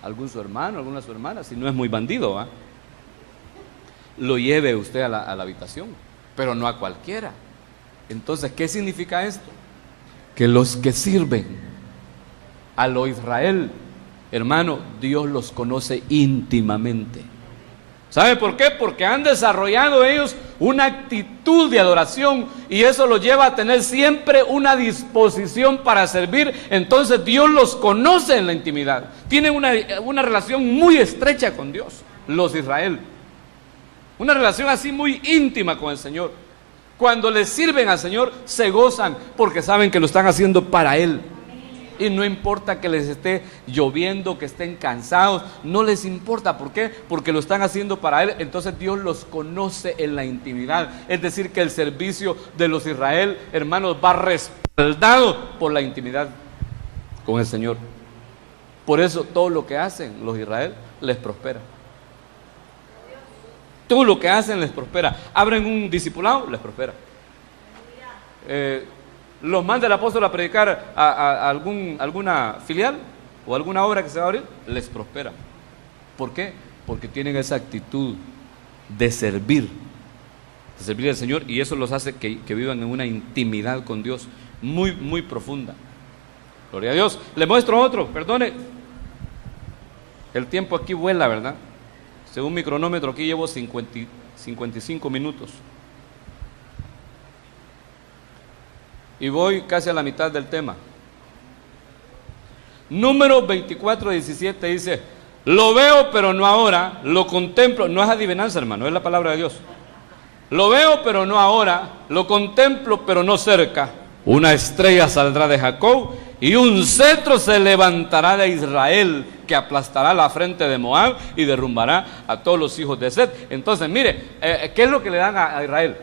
algún su hermano, alguna su hermana, si no es muy bandido, ¿va? Lo lleve usted a la habitación, pero no a cualquiera. Entonces, ¿qué significa esto? Que los que sirven a lo Israel, hermano, Dios los conoce íntimamente. ¿Sabe por qué? Porque han desarrollado ellos una actitud de adoración y eso los lleva a tener siempre una disposición para servir. Entonces Dios los conoce en la intimidad. Tienen una relación muy estrecha con Dios, los de Israel. Una relación así muy íntima con el Señor. Cuando les sirven al Señor, se gozan porque saben que lo están haciendo para Él. Y no importa que les esté lloviendo, que estén cansados, no les importa. ¿Por qué? Porque lo están haciendo para Él. Entonces Dios los conoce en la intimidad. Es decir, que el servicio de los Israel, hermanos, va respaldado por la intimidad con el Señor. Por eso todo lo que hacen los Israel les prospera. Todo lo que hacen les prospera. Abren un discipulado, les prospera. Los manda el apóstol a predicar a alguna filial o alguna obra que se va a abrir, les prospera. ¿Por qué? Porque tienen esa actitud de servir al Señor, y eso los hace que vivan en una intimidad con Dios muy, muy profunda. Gloria a Dios. Le muestro otro, perdone. El tiempo aquí vuela, ¿verdad? Según mi cronómetro aquí llevo 55 minutos. Y voy casi a la mitad del tema. Número 24:17 dice: lo veo pero no ahora, lo contemplo. No es adivinanza, hermano, es la palabra de Dios. Lo veo pero no ahora, lo contemplo pero no cerca. Una estrella saldrá de Jacob y un cetro se levantará de Israel, que aplastará la frente de Moab y derrumbará a todos los hijos de Set. Entonces, mire, ¿qué es lo que le dan a Israel?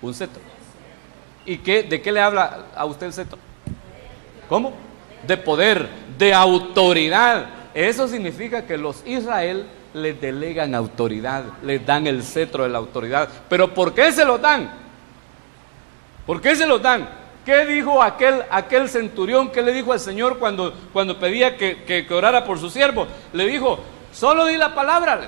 Un cetro. ¿Y de qué le habla a usted el cetro? ¿Cómo? De poder, de autoridad. Eso significa que los Israel les delegan autoridad, les dan el cetro de la autoridad. ¿Pero por qué se lo dan? ¿Por qué se lo dan? ¿Qué dijo aquel centurión? ¿Qué le dijo al Señor cuando pedía que orara por su siervo? Le dijo: solo di la palabra,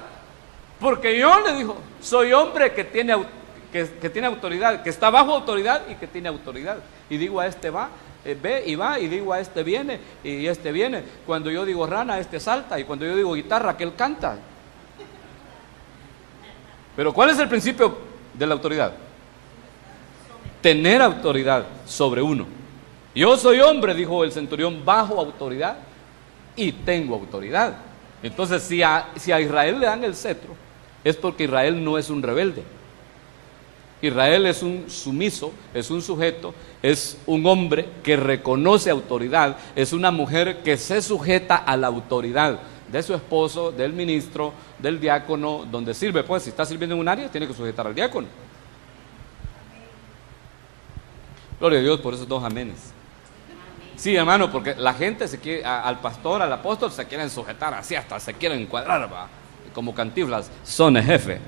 porque yo, le dijo, soy hombre que tiene autoridad, que está bajo autoridad y que tiene autoridad. Y digo a este va, ve y va, y digo a este viene, y este viene. Cuando yo digo rana, este salta, y cuando yo digo guitarra, aquel canta. Pero ¿cuál es el principio de la autoridad? Tener autoridad sobre uno. Yo soy hombre, dijo el centurión, bajo autoridad y tengo autoridad. Entonces, si a Israel le dan el cetro, es porque Israel no es un rebelde. Israel es un sumiso, es un sujeto, es un hombre que reconoce autoridad, es una mujer que se sujeta a la autoridad de su esposo, del ministro, del diácono, donde sirve. Pues si está sirviendo en un área, tiene que sujetar al diácono. Gloria a Dios por esos dos amenes. Sí, hermano, porque la gente se quiere, al pastor, al apóstol, se quieren sujetar así, hasta se quieren encuadrar, ¿va? Como Cantinflas, son el jefe.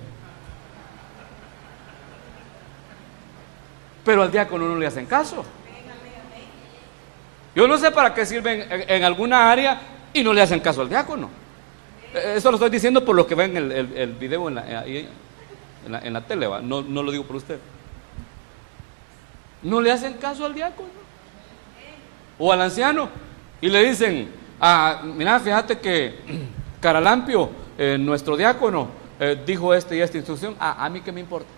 Pero al diácono no le hacen caso. Yo no sé para qué sirven en alguna área y no le hacen caso al diácono. Eso lo estoy diciendo por los que ven el video en la tele, ¿va? No lo digo por usted. No le hacen caso al diácono o al anciano y le dicen: mira, fíjate que Caralampio, nuestro diácono, dijo esta y esta instrucción. A mí qué me importa,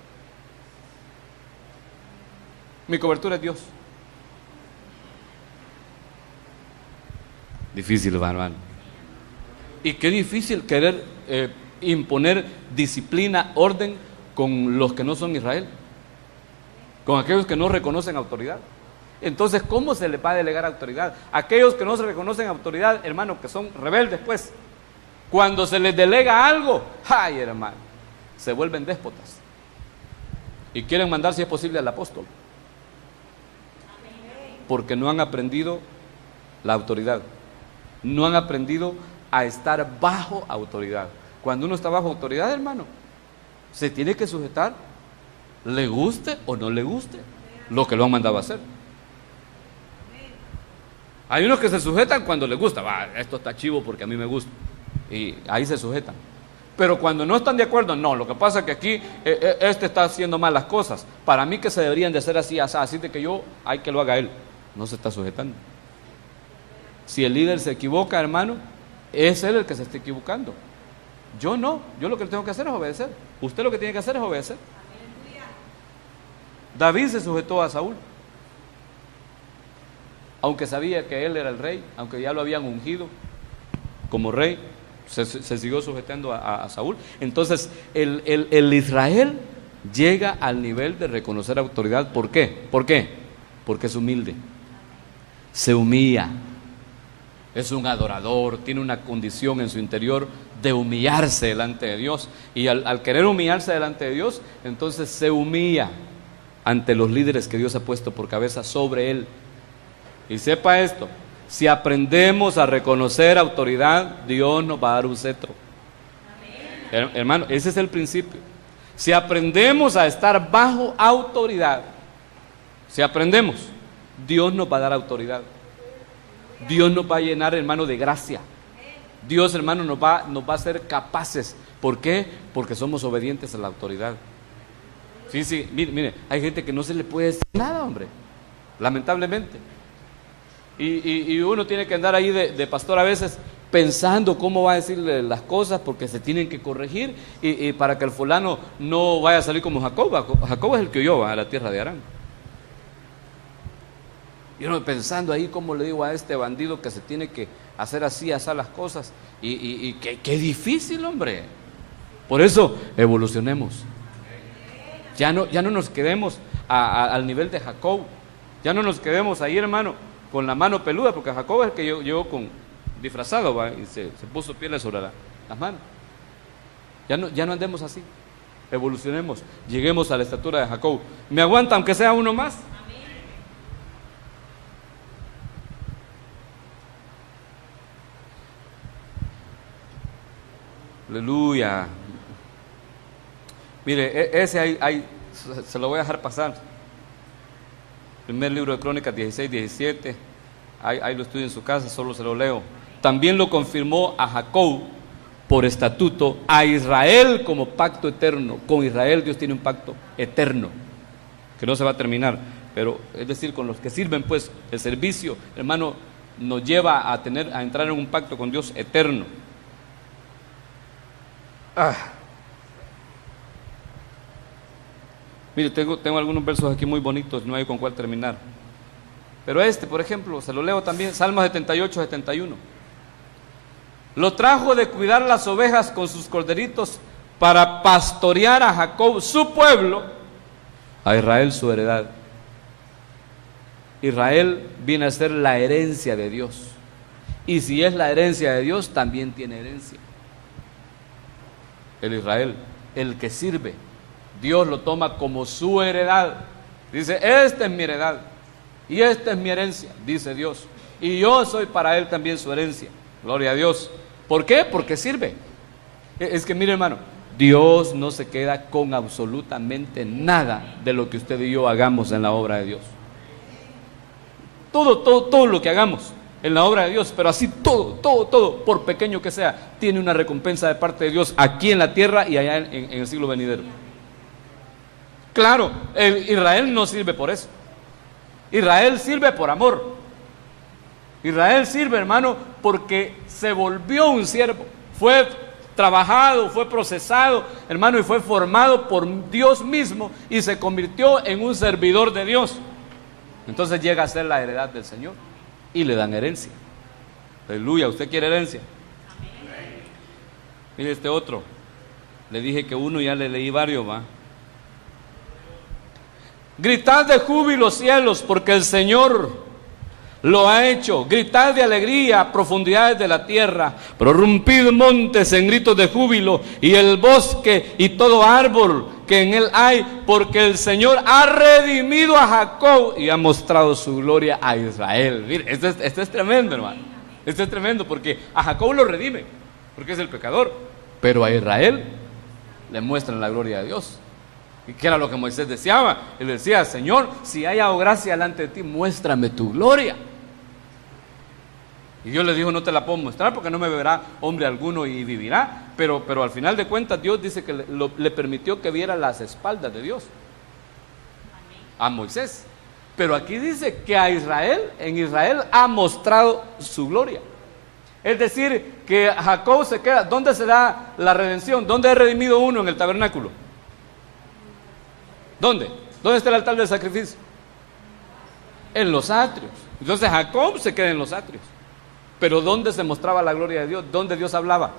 mi cobertura es Dios. Difícil, hermano. Y qué difícil querer imponer disciplina, orden con los que no son Israel, con aquellos que no reconocen autoridad. Entonces, ¿cómo se les va a delegar autoridad? Aquellos que no se reconocen autoridad, hermano, que son rebeldes, pues, cuando se les delega algo, ay, hermano, se vuelven déspotas y quieren mandar, si es posible, al apóstol, porque no han aprendido la autoridad, no han aprendido a estar bajo autoridad. Cuando uno está bajo autoridad, hermano, se tiene que sujetar, le guste o no le guste lo que lo han mandado a hacer. Hay unos que se sujetan cuando les gusta, esto está chivo porque a mí me gusta, y ahí se sujetan. Pero cuando no están de acuerdo, no, lo que pasa es que aquí este está haciendo mal las cosas, para mí que se deberían de hacer así, así de que hay que lo haga él. No se está sujetando. Si el líder se equivoca, hermano, es él el que se está equivocando. Yo no, yo lo que tengo que hacer es obedecer. Usted lo que tiene que hacer es obedecer. David se sujetó a Saúl, aunque sabía que él era el rey, aunque ya lo habían ungido como rey, se siguió sujetando a Saúl. Entonces el Israel llega al nivel de reconocer autoridad. ¿Por qué? ¿Por qué? Porque es humilde, se humilla, es un adorador, tiene una condición en su interior de humillarse delante de Dios, y al querer humillarse delante de Dios, entonces se humilla ante los líderes que Dios ha puesto por cabeza sobre él. Y sepa esto: si aprendemos a reconocer autoridad, Dios nos va a dar un cetro. Hermano, ese es el principio. Si aprendemos a estar bajo autoridad, si aprendemos, Dios nos va a dar autoridad. Dios nos va a llenar, hermano, de gracia. Dios, hermano, nos va a hacer capaces. ¿Por qué? Porque somos obedientes a la autoridad. Sí, mire, hay gente que no se le puede decir nada, hombre, lamentablemente. Y uno tiene que andar ahí de pastor a veces pensando cómo va a decirle las cosas, porque se tienen que corregir, y para que el fulano no vaya a salir como Jacob. Jacob es el que huyó a la tierra de Harán. Y uno pensando ahí cómo le digo a este bandido que se tiene que hacer así, hacer las cosas, y qué difícil, hombre. Por eso evolucionemos. Ya no nos quedemos al nivel de Jacob. Ya no nos quedemos ahí, hermano, con la mano peluda, porque Jacob es el que llegó disfrazado, ¿va? Y se puso pieles sobre las manos. Ya no andemos así. Evolucionemos, lleguemos a la estatura de Jacob. ¿Me aguanta aunque sea uno más? Aleluya. Mire, ese se lo voy a dejar pasar. Primer libro de Crónicas 16, 17. Ahí lo estudio en su casa, solo se lo leo. También lo confirmó a Jacob por estatuto, a Israel como pacto eterno. Con Israel Dios tiene un pacto eterno que no se va a terminar. Pero es decir, con los que sirven, pues, el servicio, hermano, nos lleva a entrar en un pacto con Dios eterno. Mire, tengo algunos versos aquí muy bonitos, no hay con cuál terminar. Pero por ejemplo, se lo leo también, Salmos 78, 71. Lo trajo de cuidar las ovejas con sus corderitos para pastorear a Jacob, su pueblo, a Israel, su heredad. Israel viene a ser la herencia de Dios. Y si es la herencia de Dios, también tiene herencia. El Israel, el que sirve, Dios lo toma como su heredad. Dice, esta es mi heredad y esta es mi herencia, dice Dios. Y yo soy para él también su herencia. Gloria a Dios. ¿Por qué? Porque sirve. Es que mire, hermano, Dios no se queda con absolutamente nada de lo que usted y yo hagamos en la obra de Dios. Todo lo que hagamos en la obra de Dios, pero así todo, por pequeño que sea, tiene una recompensa de parte de Dios aquí en la tierra y allá en el siglo venidero. Claro, Israel no sirve por eso. Israel sirve por amor. Israel sirve, hermano, porque se volvió un siervo. Fue trabajado, fue procesado, hermano, y fue formado por Dios mismo y se convirtió en un servidor de Dios. Entonces llega a ser la heredad del Señor y le dan herencia. Aleluya, ¿usted quiere herencia? Mire este otro. Le dije que uno, ya le leí varios, va. Gritad de júbilo, cielos, porque el Señor lo ha hecho. Gritad de alegría, profundidades de la tierra. Prorrumpid montes en gritos de júbilo, y el bosque y todo árbol que en él hay, porque el Señor ha redimido a Jacob y ha mostrado su gloria a Israel. Mire, esto es tremendo, hermano. Esto es tremendo, porque a Jacob lo redime, porque es el pecador, pero a Israel le muestran la gloria de Dios. ¿Y qué era lo que Moisés deseaba? Él decía, Señor, si hay gracia delante de ti, muéstrame tu gloria. Y Dios le dijo, no te la puedo mostrar porque no me verá hombre alguno y vivirá. Pero al final de cuentas Dios dice que le permitió que viera las espaldas de Dios a Moisés. Pero aquí dice que a Israel, en Israel ha mostrado su gloria. Es decir, que Jacob se queda. ¿Dónde se da la redención? ¿Dónde es redimido uno? En el tabernáculo. ¿Dónde? ¿Dónde está el altar del sacrificio? En los atrios. Entonces Jacob se queda en los atrios. Pero ¿dónde se mostraba la gloria de Dios? ¿Dónde Dios hablaba?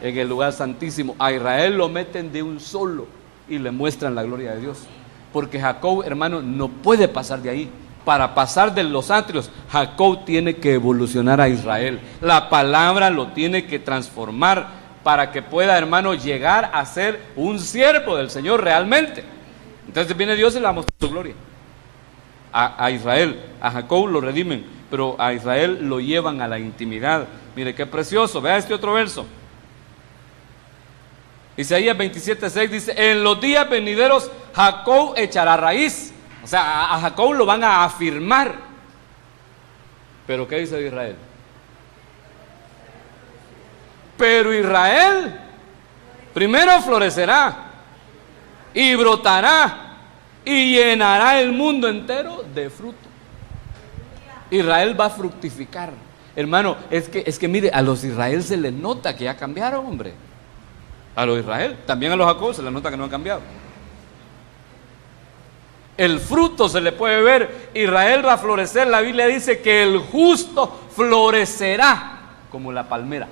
En el lugar santísimo. A Israel lo meten de un solo y le muestran la gloria de Dios. Porque Jacob, hermano, no puede pasar de ahí. Para pasar de los atrios, Jacob tiene que evolucionar a Israel. La palabra lo tiene que transformar para que pueda, hermano, llegar a ser un siervo del Señor realmente. Entonces viene Dios y le muestra su gloria a Israel. A Jacob lo redimen, pero a Israel lo llevan a la intimidad. Mire qué precioso, vea este otro verso. Isaías 27:6 dice, en los días venideros Jacob echará raíz. O sea, a Jacob lo van a afirmar. Pero ¿qué dice de Israel? Pero Israel primero florecerá y brotará y llenará el mundo entero de fruto. Israel va a fructificar. Hermano, es que mire, a los Israel se les nota que ya cambiaron, hombre. A los Israel, también a los Jacob se les nota que no han cambiado. El fruto se le puede ver. Israel va a florecer. La Biblia dice que el justo florecerá como la palmera.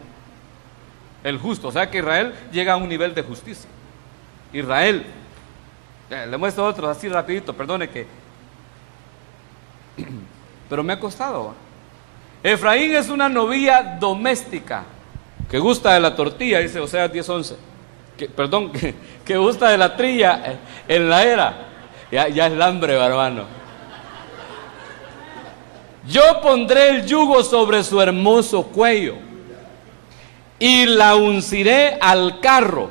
El justo, o sea que Israel llega a un nivel de justicia. Israel, le muestro otros así rapidito, perdone que pero me ha costado. Efraín es una novilla doméstica que gusta de la tortilla, dice Oseas 10:11. Que gusta de la trilla en la era. Ya es el hambre, hermano. Yo pondré el yugo sobre su hermoso cuello y la unciré al carro.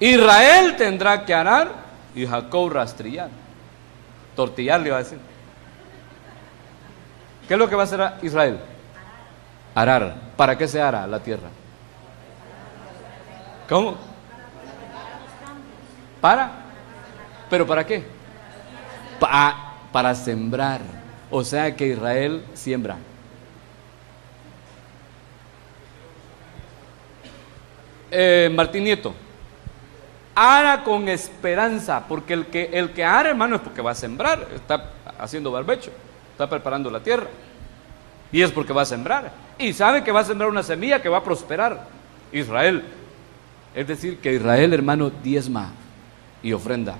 Israel tendrá que arar y Jacob rastrillar. Tortillar le iba a decir. ¿Qué es lo que va a hacer Israel? Arar. ¿Para qué se ara la tierra? ¿Cómo? ¿Pero para qué? Para sembrar. O sea que Israel siembra. Martín Nieto, ara con esperanza, porque el que ara, hermano, es porque va a sembrar, está haciendo barbecho, está preparando la tierra. Y es porque va a sembrar. Y sabe que va a sembrar una semilla que va a prosperar. Israel. Es decir, que Israel, hermano, diezma y ofrenda.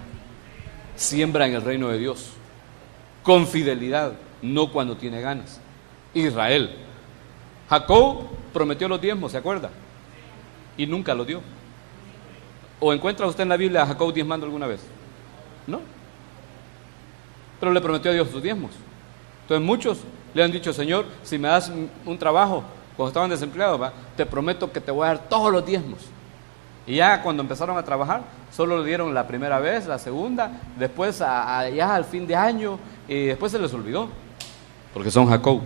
Siembra en el reino de Dios. Con fidelidad, no cuando tiene ganas. Israel. Jacob prometió los diezmos, ¿se acuerda? Y nunca lo dio. ¿O encuentra usted en la Biblia a Jacob diezmando alguna vez? No. Pero le prometió a Dios sus diezmos. Entonces muchos le han dicho: Señor, si me das un trabajo, cuando estaban desempleados, ¿va?, te prometo que te voy a dar todos los diezmos. Y ya cuando empezaron a trabajar, solo lo dieron la primera vez, la segunda, después ya al fin de año, y después se les olvidó, porque son Jacob.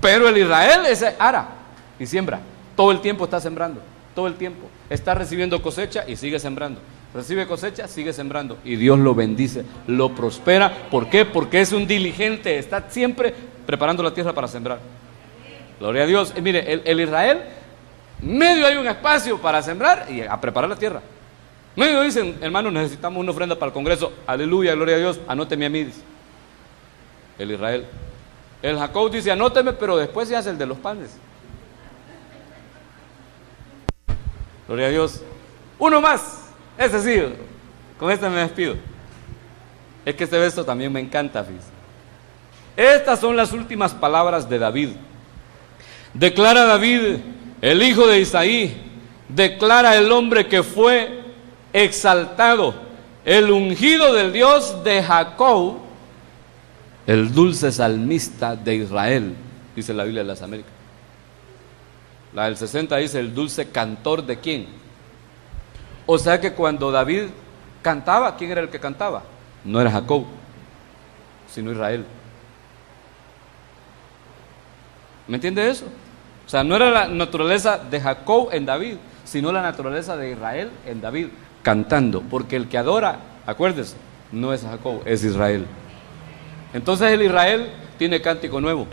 Pero el Israel ese ara y siembra, todo el tiempo está sembrando, todo el tiempo está recibiendo cosecha y sigue sembrando. Recibe cosecha, sigue sembrando, y Dios lo bendice, lo prospera. ¿Por qué? Porque es un diligente, está siempre preparando la tierra para sembrar. Gloria a Dios. Y mire, el Israel, medio hay un espacio para sembrar y a preparar la tierra. Medio dicen: hermano, necesitamos una ofrenda para el Congreso. Aleluya, gloria a Dios, anóteme a mí, dice el Israel. El Jacob dice: anóteme, pero después se hace el de los panes. Gloria a Dios. Uno más. Ese sí, con este me despido. Es que este verso también me encanta, fíjese. Estas son las últimas palabras de David. Declara David, el hijo de Isaí, declara el hombre que fue exaltado, el ungido del Dios de Jacob, el dulce salmista de Israel, dice la Biblia de las Américas. La del 60 dice: el dulce cantor de ¿quién? O sea que cuando David cantaba, ¿quién era el que cantaba? No era Jacob, sino Israel. ¿Me entiende eso? O sea, no era la naturaleza de Jacob en David, sino la naturaleza de Israel en David, cantando. Porque el que adora, acuérdese, no es Jacob, es Israel. Entonces el Israel tiene cántico nuevo,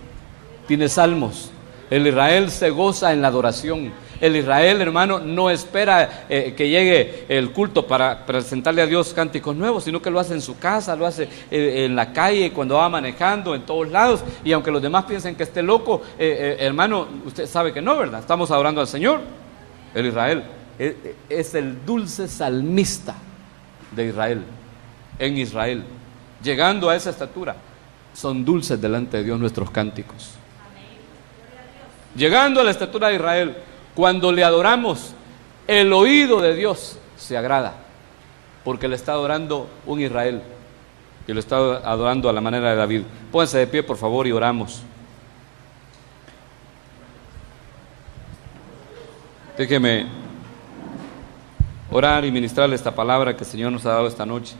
tiene salmos. El Israel se goza en la adoración. El Israel, hermano, no espera que llegue el culto para presentarle a Dios cánticos nuevos, sino que lo hace en su casa, lo hace en la calle, cuando va manejando, en todos lados. Y aunque los demás piensen que esté loco, hermano, usted sabe que no, ¿verdad? Estamos adorando al Señor. El Israel es el dulce salmista de Israel, en Israel. Llegando a esa estatura, son dulces delante de Dios nuestros cánticos. Llegando a la estatura de Israel, cuando le adoramos, el oído de Dios se agrada, porque le está adorando un Israel, y lo está adorando a la manera de David. Pónganse de pie, por favor, y oramos. Déjeme orar y ministrarle esta palabra que el Señor nos ha dado esta noche.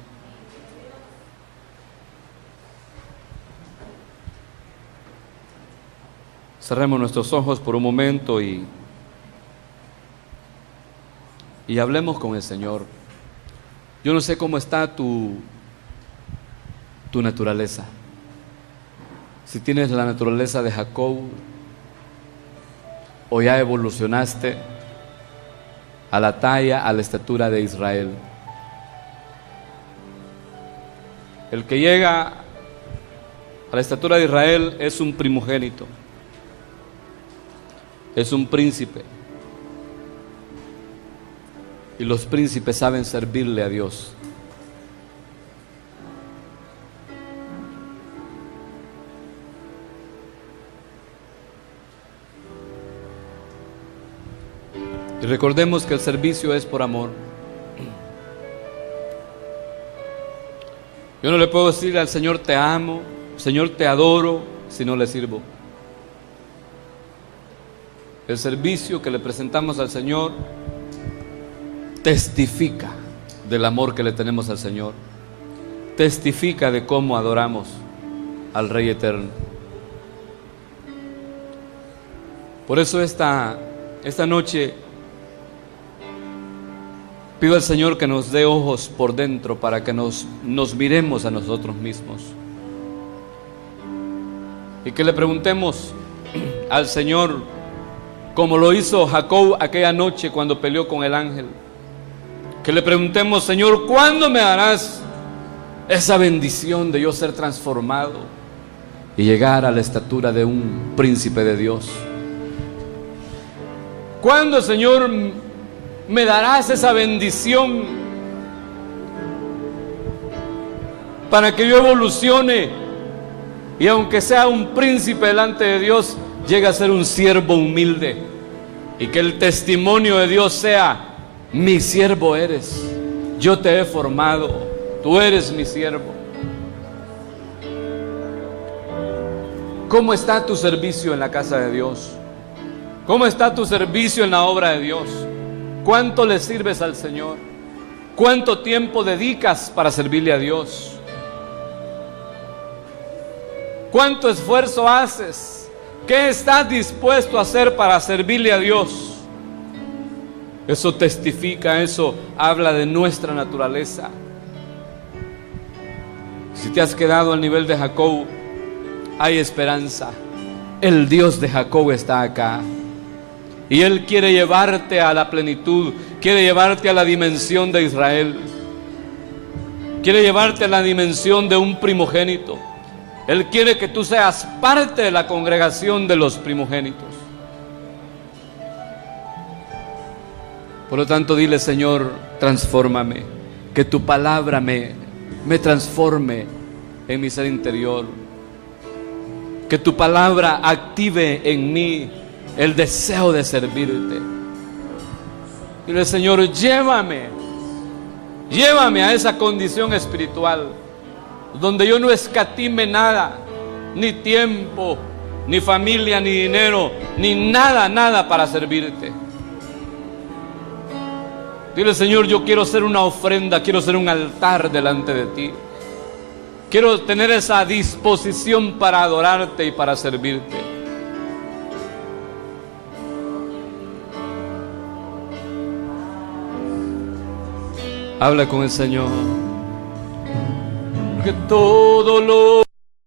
Cerremos nuestros ojos por un momento y hablemos con el Señor. Yo no sé cómo está tu naturaleza. Si tienes la naturaleza de Jacob o ya evolucionaste a la talla, a la estatura de Israel. El que llega a la estatura de Israel es un primogénito, es un príncipe. Y los príncipes saben servirle a Dios. Y recordemos que el servicio es por amor. Yo no le puedo decir al Señor te amo, Señor te adoro, si no le sirvo. El servicio que le presentamos al Señor testifica del amor que le tenemos al Señor, testifica de cómo adoramos al Rey Eterno. Por eso esta noche pido al Señor que nos dé ojos por dentro para que nos miremos a nosotros mismos y que le preguntemos al Señor, como lo hizo Jacob aquella noche cuando peleó con el ángel, que le preguntemos: Señor, ¿cuándo me darás esa bendición de yo ser transformado y llegar a la estatura de un príncipe de Dios. ¿Cuándo, Señor, me darás esa bendición para que yo evolucione y, aunque sea un príncipe delante de Dios, llegue a ser un siervo humilde y que el testimonio de Dios sea: mi siervo eres, yo te he formado, tú eres mi siervo? ¿Cómo está tu servicio en la casa de Dios? ¿Cómo está tu servicio en la obra de Dios? ¿Cuánto le sirves al Señor? ¿Cuánto tiempo dedicas para servirle a Dios? ¿Cuánto esfuerzo haces? ¿Qué estás dispuesto a hacer para servirle a Dios? Eso testifica, eso habla de nuestra naturaleza. Si te has quedado al nivel de Jacob, hay esperanza. El Dios de Jacob está acá y Él quiere llevarte a la plenitud, quiere llevarte a la dimensión de Israel, quiere llevarte a la dimensión de un primogénito. Él quiere que tú seas parte de la congregación de los primogénitos. Por lo tanto, dile: Señor, transfórmame, que tu palabra me transforme en mi ser interior, que tu palabra active en mí el deseo de servirte. Dile: Señor, llévame a esa condición espiritual donde yo no escatime nada, ni tiempo, ni familia, ni dinero, ni nada para servirte. Dile: Señor, yo quiero ser una ofrenda, quiero ser un altar delante de ti. Quiero tener esa disposición para adorarte y para servirte. Habla con el Señor. Porque todo lo